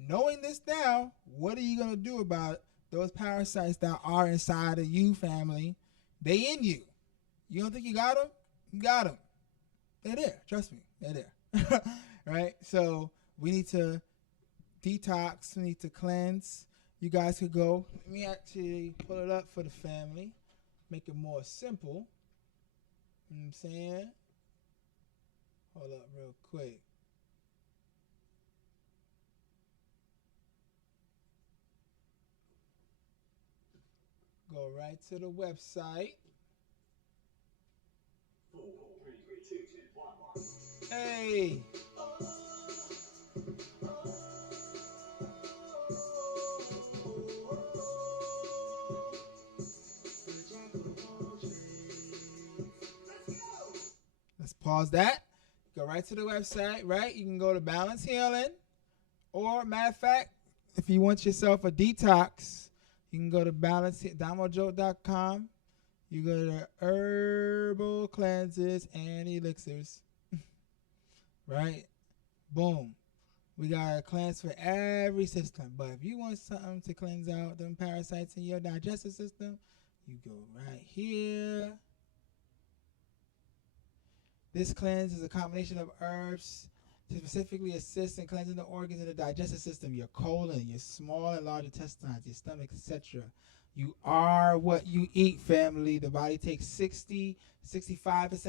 Knowing this now, what are you going to do about those parasites that are inside of you, family? They in you. You don't think you got them? You got them. They're there. Trust me. They're there. Right? So, we need to detox. We need to cleanse. You guys could go. Let me actually pull it up for the family. Make it more simple. You know what I'm saying? Hold up real quick. Go right to the website. 4, 3, 2, 1. Hey. Let's pause that. Go right to the website, right? You can go to Balance Healing. Or, matter of fact, if you want yourself a detox, you can go to DoMoJOAT.com. You go to Herbal Cleanses and Elixirs. Right? Boom. We got a cleanse for every system. But if you want something to cleanse out them parasites in your digestive system, you go right here. This cleanse is a combination of herbs to specifically assist in cleansing the organs in the digestive system, your colon, your small and large intestines, your stomach, etc. You are what you eat, family. The body takes 65%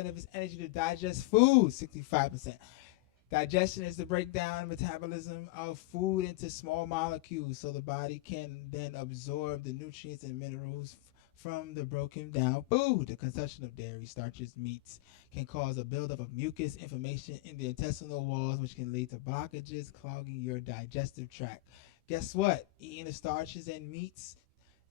of its energy to digest food, 65%. Digestion is the breakdown and metabolism of food into small molecules so the body can then absorb the nutrients and minerals from the broken down food. The consumption of dairy, starches, meats can cause a buildup of mucus, inflammation in the intestinal walls, which can lead to blockages, clogging your digestive tract. Guess what? Eating the starches and meats,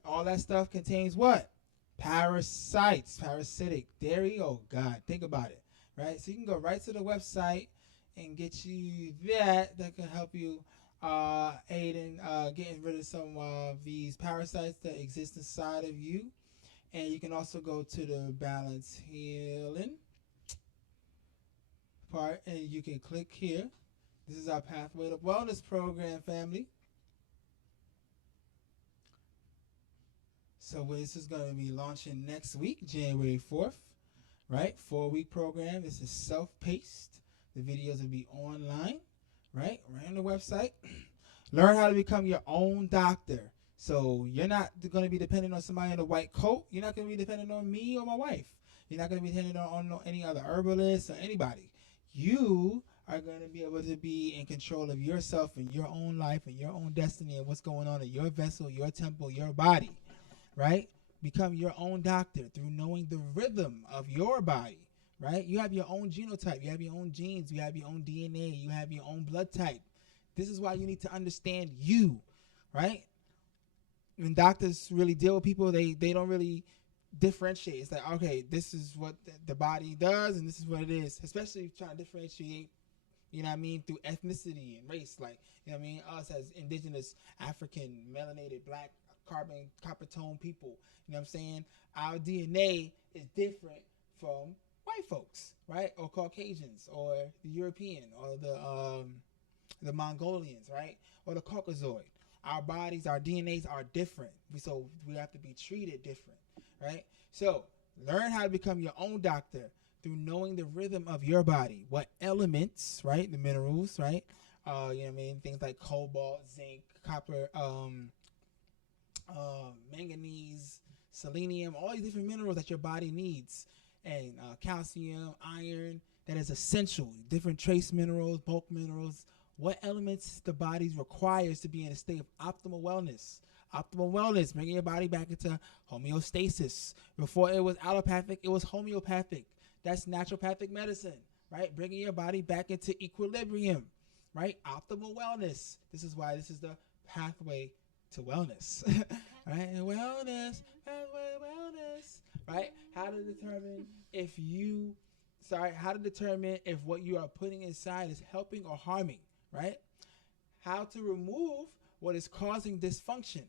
all that stuff contains what? Parasites, parasitic dairy. Oh God, think about it, right? So you can go right to the website and get you that can help you aid in getting rid of some of these parasites that exist inside of you. And you can also go to the Balance Healing part and you can click here. This is our Pathway to Wellness program, family. So this is going to be launching next week, January 4th, right? 4-week program. This is self-paced. The videos will be online, right on the website. Learn how to become your own doctor. So you're not going to be dependent on somebody in a white coat. You're not going to be dependent on me or my wife. You're not going to be dependent on any other herbalist or anybody. You are going to be able to be in control of yourself and your own life and your own destiny and what's going on in your vessel, your temple, your body, right? Become your own doctor through knowing the rhythm of your body, right? You have your own genotype. You have your own genes. You have your own DNA. You have your own blood type. This is why you need to understand you, right? When doctors really deal with people, they don't really differentiate. It's like, okay, this is what the body does and this is what it is, especially trying to differentiate, you know what I mean, through ethnicity and race. Like, you know what I mean, us as indigenous, African, melanated, black, copper tone people, you know what I'm saying? Our DNA is different from white folks, right? Or Caucasians or the European or the Mongolians, right? Or the Caucasoid. Our bodies, our DNAs are different. So we have to be treated different, right? So learn how to become your own doctor through knowing the rhythm of your body. What elements, right? The minerals, right? You know what I mean? Things like cobalt, zinc, copper, manganese, selenium, all these different minerals that your body needs. And calcium, iron, that is essential. Different trace minerals, bulk minerals. What elements the body requires to be in a state of optimal wellness. Optimal wellness, bringing your body back into homeostasis. Before it was allopathic, it was homeopathic. That's naturopathic medicine, right? Bringing your body back into equilibrium, right? Optimal wellness. This is why this is the pathway to wellness, right? Wellness, pathway to wellness, right? How to determine if what you are putting inside is helping or harming, right? How to remove what is causing dysfunction.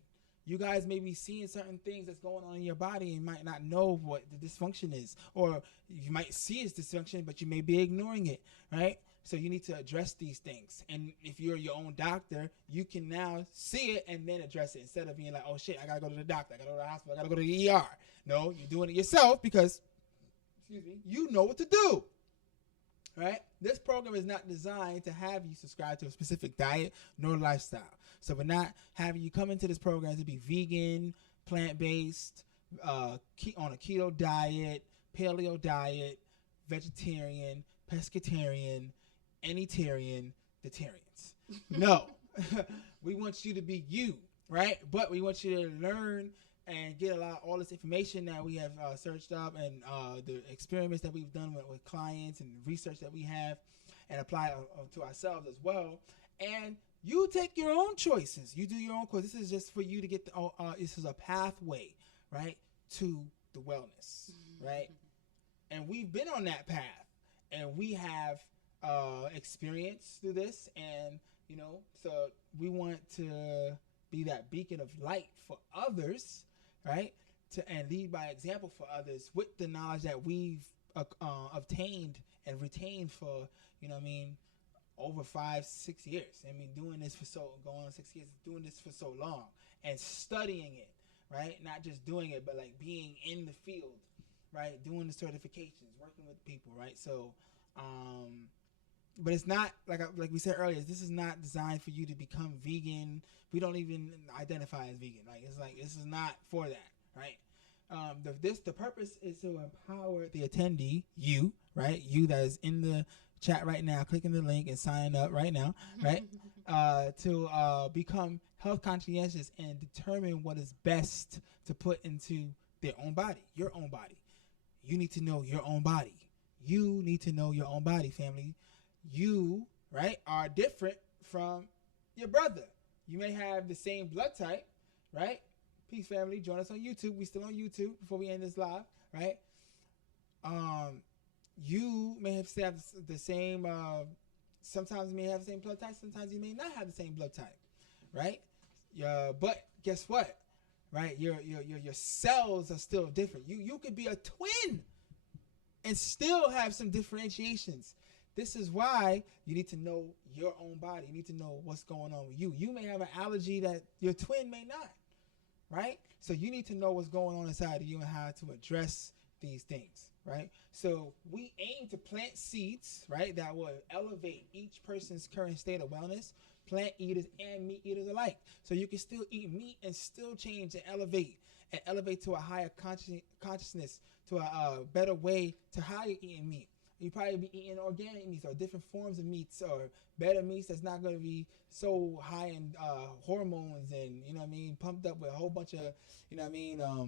You guys may be seeing certain things that's going on in your body and might not know what the dysfunction is. Or you might see it's dysfunction, but you may be ignoring it, right? So you need to address these things. And if you're your own doctor, you can now see it and then address it instead of being like, oh shit, I gotta go to the doctor, I gotta go to the hospital, I gotta go to the ER. No, you're doing it yourself because, you know what to do. Right? This program is not designed to have you subscribe to a specific diet nor lifestyle. So we're not having you come into this program to be vegan, plant-based, on a keto diet, paleo diet, vegetarian, pescatarian, anytarian, detarians. No. We want you to be you, right? But we want you to learn and get all this information that we have searched up and the experiments that we've done with clients and research that we have and apply to ourselves as well. And you take your own choices. You do your own course. This is just for you to get this is a pathway, right, to the wellness, right? And we've been on that path, and we have experience through this, and so we want to be that beacon of light for others, right? And lead by example for others with the knowledge that we've obtained and retained for, over 5-6 years. Doing this for going on 6 years, doing this for so long and studying it, right? Not just doing it, but like being in the field, right? Doing the certifications, working with people, right? So, but it's not like we said earlier. This is not designed for you to become vegan. We don't even identify as vegan. This is not for that, right? The purpose is to empower the attendee, you, right? You that is in the chat right now, clicking the link and signing up right now, right? To become health conscientious and determine what is best to put into their own body, your own body. You need to know your own body. You need to know your own body, family. You, right, are different from your brother. You may have the same blood type, right? Peace, family. Join us on YouTube. We still on YouTube before we end this live, right? You may have the same. Sometimes you may have the same blood type. Sometimes you may not have the same blood type, right? But guess what? Right? Your cells are still different. You could be a twin and still have some differentiations. This is why you need to know your own body. You need to know what's going on with you. You may have an allergy that your twin may not, right? So you need to know what's going on inside of you and how to address these things, right? So we aim to plant seeds, right, that will elevate each person's current state of wellness, plant eaters and meat eaters alike. So you can still eat meat and still change and elevate to a higher consciousness, to a better way to how you're eating meat. You probably be eating organic meats or different forms of meats or better meats that's not going to be so high in hormones and, pumped up with a whole bunch of,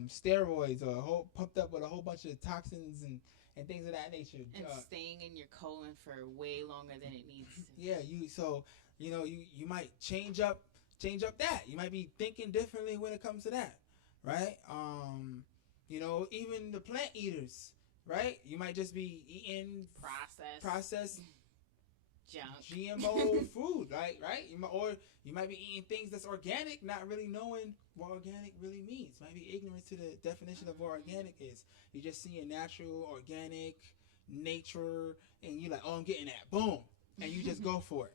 steroids or pumped up with a whole bunch of toxins and things of that nature. And staying in your colon for way longer than it needs to. Yeah, you might change up that. You might be thinking differently when it comes to that, right? Even the plant eaters. Right? You might just be eating processed junk, GMO food, right? Or you might be eating things that's organic, not really knowing what organic really means. Might be ignorant to the definition of what organic is. You're just seeing natural, organic, nature, and you're like, oh, I'm getting that. Boom. And you just go for it,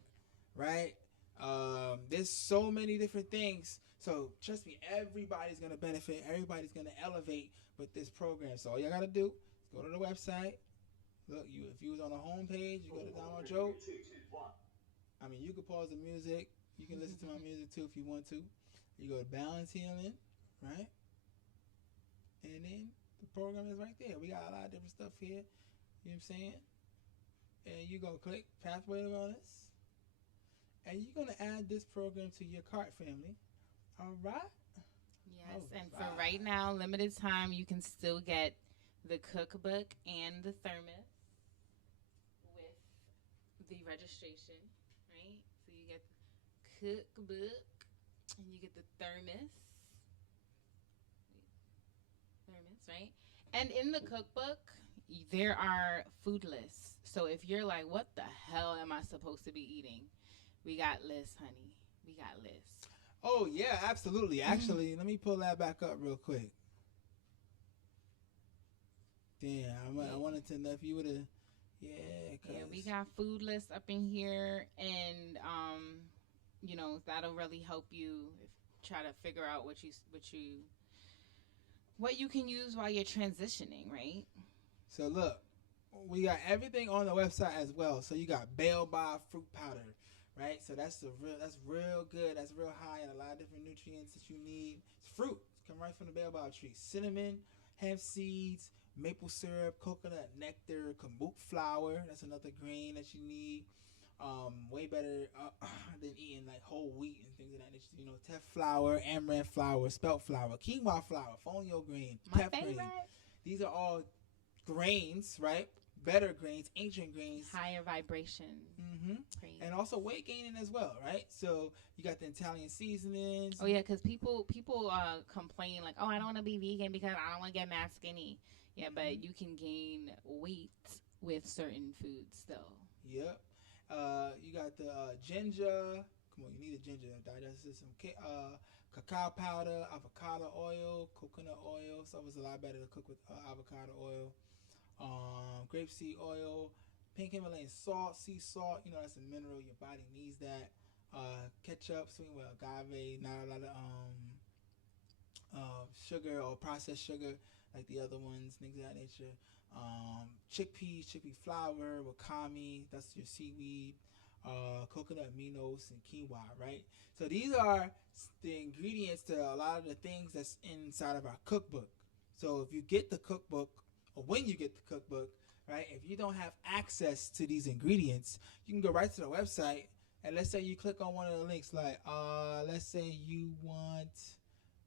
right? There's so many different things. So trust me, everybody's going to benefit. Everybody's going to elevate with this program. So all you got to do, go to the website. Look, if you was on the home page, you go to DoMoJOAT. You could pause the music. You can listen to my music too if you want to. You go to Balance Healing, right? And then the program is right there. We got a lot of different stuff here. You know what I'm saying? And you go click Pathway to Wellness. And you're going to add this program to your cart, family. All right? Yes, and for right now, limited time, you can still get the cookbook and the thermos with the registration, right? So you get the cookbook And you get the thermos, right? And in the cookbook, there are food lists. So if you're like, what the hell am I supposed to be eating? We got lists, honey. We got lists. Oh yeah, absolutely. Actually, let me pull that back up real quick. Damn, I wanted to know if you would have. Yeah, Yeah, we got food lists up in here, and that'll really help you try to figure out what you can use while you're transitioning, right? So look, we got everything on the website as well. So you got baobab fruit powder, right? So that's real good. That's real high in a lot of different nutrients that you need. It's fruit. It's come right from the baobab tree. Cinnamon, hemp seeds, maple syrup, coconut nectar, kamut flour. That's another grain that you need. Way better than eating like whole wheat and things of that nature. You know, teff flour, amaranth flour, spelt flour, quinoa flour, fonio grain, teff grain. These are all grains, right? Better grains, ancient grains, higher vibration. And also weight gaining as well, right? So you got the Italian seasonings. Oh yeah, because people complain like, oh, I don't want to be vegan because I don't want to get mad skinny. Yeah, but you can gain weight with certain foods still. Yep. You got the ginger. Come on, you need a ginger to digest some cacao powder, avocado oil, coconut oil. So it's a lot better to cook with avocado oil. Grapeseed oil, pink Himalayan salt, sea salt. You know, that's a mineral. Your body needs that. Ketchup, sweetened with agave. Not a lot of sugar or processed sugar like the other ones, things of that nature. Chickpea flour, wakame, that's your seaweed, coconut aminos, and quinoa, right? So these are the ingredients to a lot of the things that's inside of our cookbook. So if you get the cookbook, or when you get the cookbook, right, if you don't have access to these ingredients, you can go right to the website, and let's say you click on one of the links, like let's say you want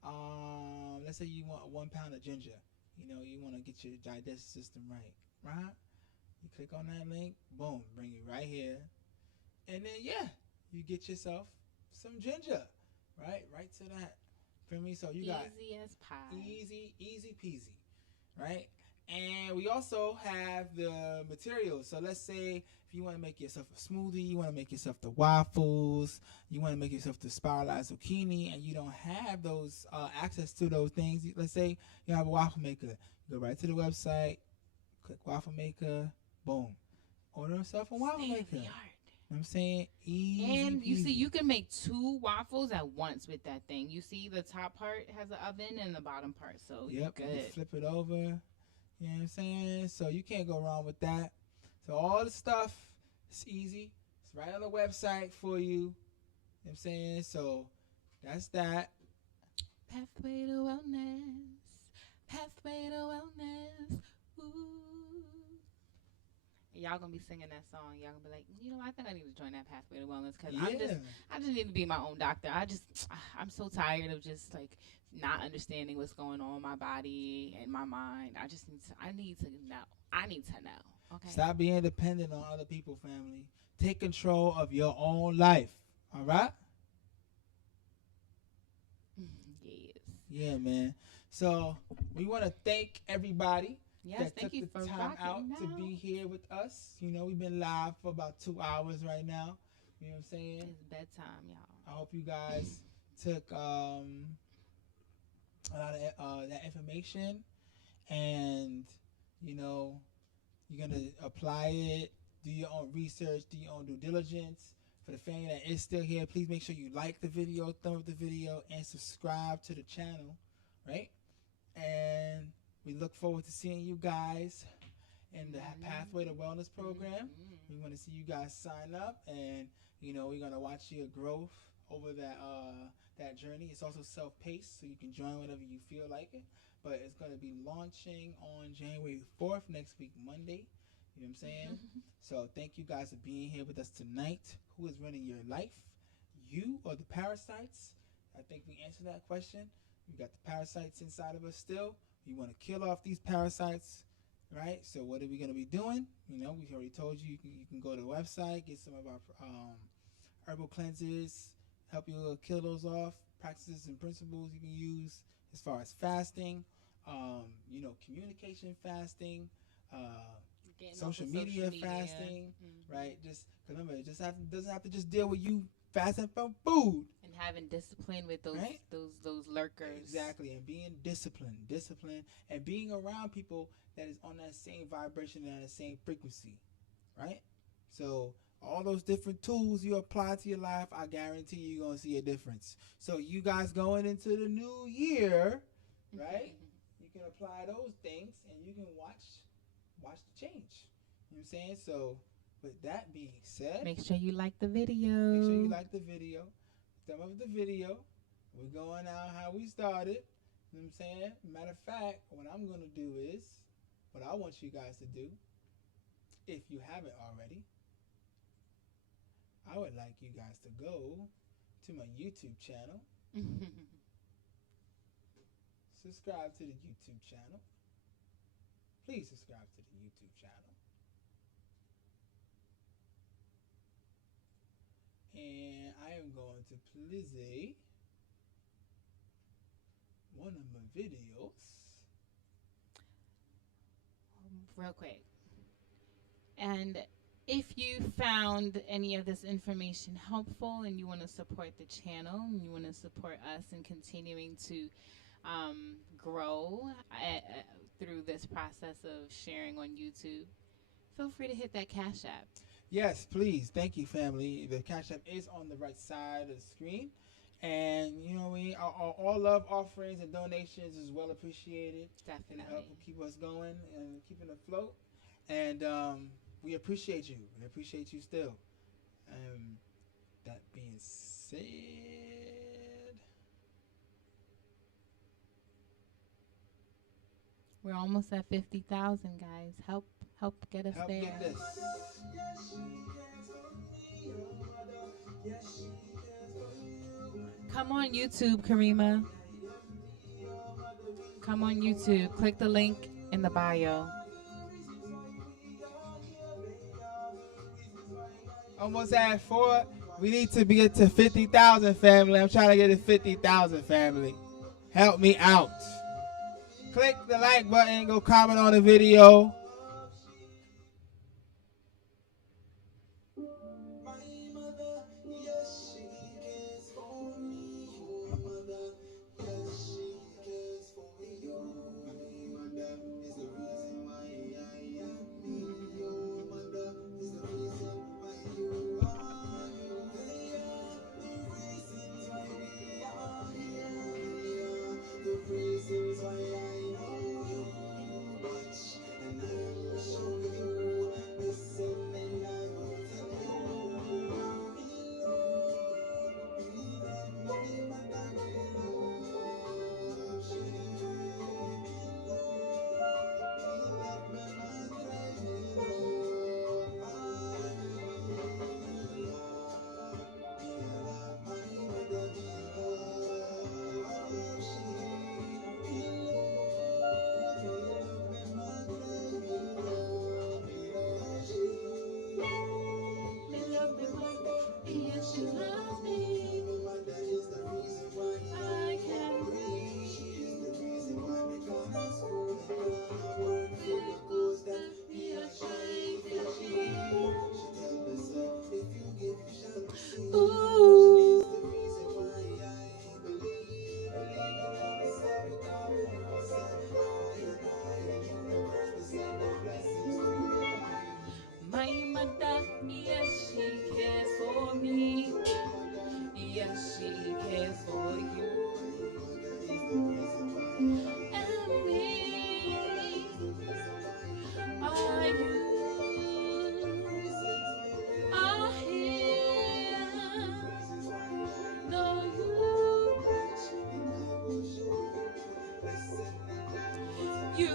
1 pound of ginger. You know, you want to get your digestive system right? You click on that link, boom, bring you right here. And then, you get yourself some ginger, right? Right to that. Feel me? So you got easy as pie. Easy peasy, right? And we also have the materials. So let's say if you want to make yourself a smoothie, you want to make yourself the waffles, you want to make yourself the spiralized zucchini, and you don't have those access to those things. Let's say you have a waffle maker. You go right to the website, click waffle maker, boom. Order yourself a waffle maker. You know what I'm saying? Easy and you peasy. see, you can make 2 waffles at once with that thing. You see, the top part has an oven and the bottom part, so yep, good. You flip it over. You know what I'm saying? So you can't go wrong with that. So all the stuff, it's easy. It's right on the website for you. You know what I'm saying? So that's that. Pathway to wellness. Pathway to wellness. Ooh. Y'all gonna be singing that song. Y'all gonna be like, you know, I think I need to join that Pathway to Wellness because I just need to be my own doctor. I'm so tired of just like not understanding what's going on in my body and my mind. I need to know. I need to know. Okay. Stop being dependent on other people, family. Take control of your own life. All right? Yes. Yeah, man. So we want to thank everybody. Yes, thank you for time out to be here with us. You know, we've been live for about 2 hours right now. You know what I'm saying? It's bedtime, y'all. I hope you guys took a lot of that information, and you know, you're gonna apply it. Do your own research. Do your own due diligence. For the family that is still here, please make sure you like the video, thumb up the video, and subscribe to the channel, right? And we look forward to seeing you guys in the Pathway to Wellness program. We want to see you guys sign up, and you know, we're gonna watch your growth over that journey. It's also self-paced, so you can join whenever you feel like it. But it's gonna be launching on January 4th, next week, Monday. You know what I'm saying? So thank you guys for being here with us tonight. Who is running your life? You or the parasites? I think we answered that question. We got the parasites inside of us still. We want to kill off these parasites, right? So what are we going to be doing? You know, we've already told you you can go to the website, get some of our herbal cleanses, help you kill those off. Practices and principles you can use as far as fasting, communication fasting, social media fasting, right? Just remember, it just doesn't have to just deal with you fasting from food and having discipline with those lurkers. Exactly, and being disciplined, and being around people that is on that same vibration and that same frequency, right? So all those different tools you apply to your life, I guarantee you're gonna see a difference. So you guys going into the new year, right? You can apply those things and you can watch the change. You know what I'm saying? So with that being said, make sure you like the video. Thumb up the video. We're going out how we started. You know what I'm saying? Matter of fact, what I'm going to do is, what I want you guys to do, if you haven't already, I would like you guys to go to my YouTube channel. Subscribe to the YouTube channel. Please subscribe to the YouTube channel. And I am going to play one of my videos. Real quick. And if you found any of this information helpful and you want to support the channel and you want to support us in continuing to grow through this process of sharing on YouTube, feel free to hit that Cash App. Yes, please. Thank you, family. The Cash App is on the right side of the screen. And, you know what I mean? All love, offerings, and donations is well appreciated. Definitely. And help keep us going and keeping it afloat. And we appreciate you. We appreciate you still. That being said, we're almost at 50,000, guys. Help get us there. Get this. Come on YouTube, Karima. Come on YouTube. Click the link in the bio. Almost at 4. We need to get to 50,000, family. I'm trying to get to 50,000, family. Help me out. Click the like button. Go comment on the video. My mother, yes, she cares for me. Yes, she cares for you. And we are you. Are here. No, you.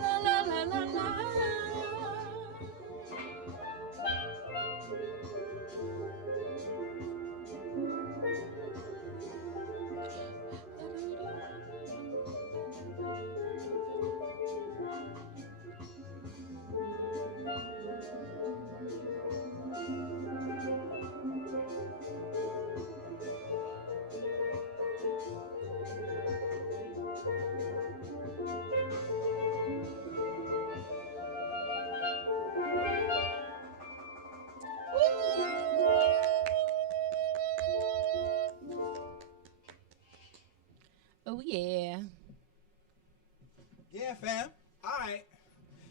La la la la la. Oh yeah. Yeah, fam. All right.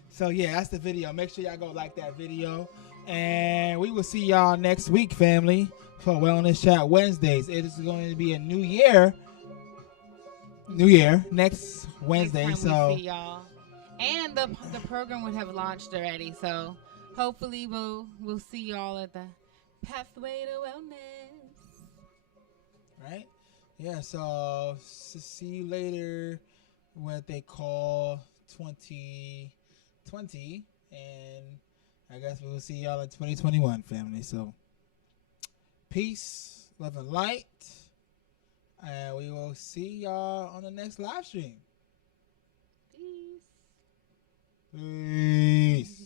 So yeah, that's the video. Make sure y'all go like that video, and we will see y'all next week, family, for Wellness Chat Wednesdays. It is going to be a new year. New Year next Wednesday. Next time So we see y'all, and the program would have launched already. So hopefully we'll see y'all at the Pathway to Wellness. right, yeah. So see you later. What they call 2020, and I guess we will see y'all in 2021, family. So peace, love, and light. And we will see y'all on the next live stream. Peace. Peace.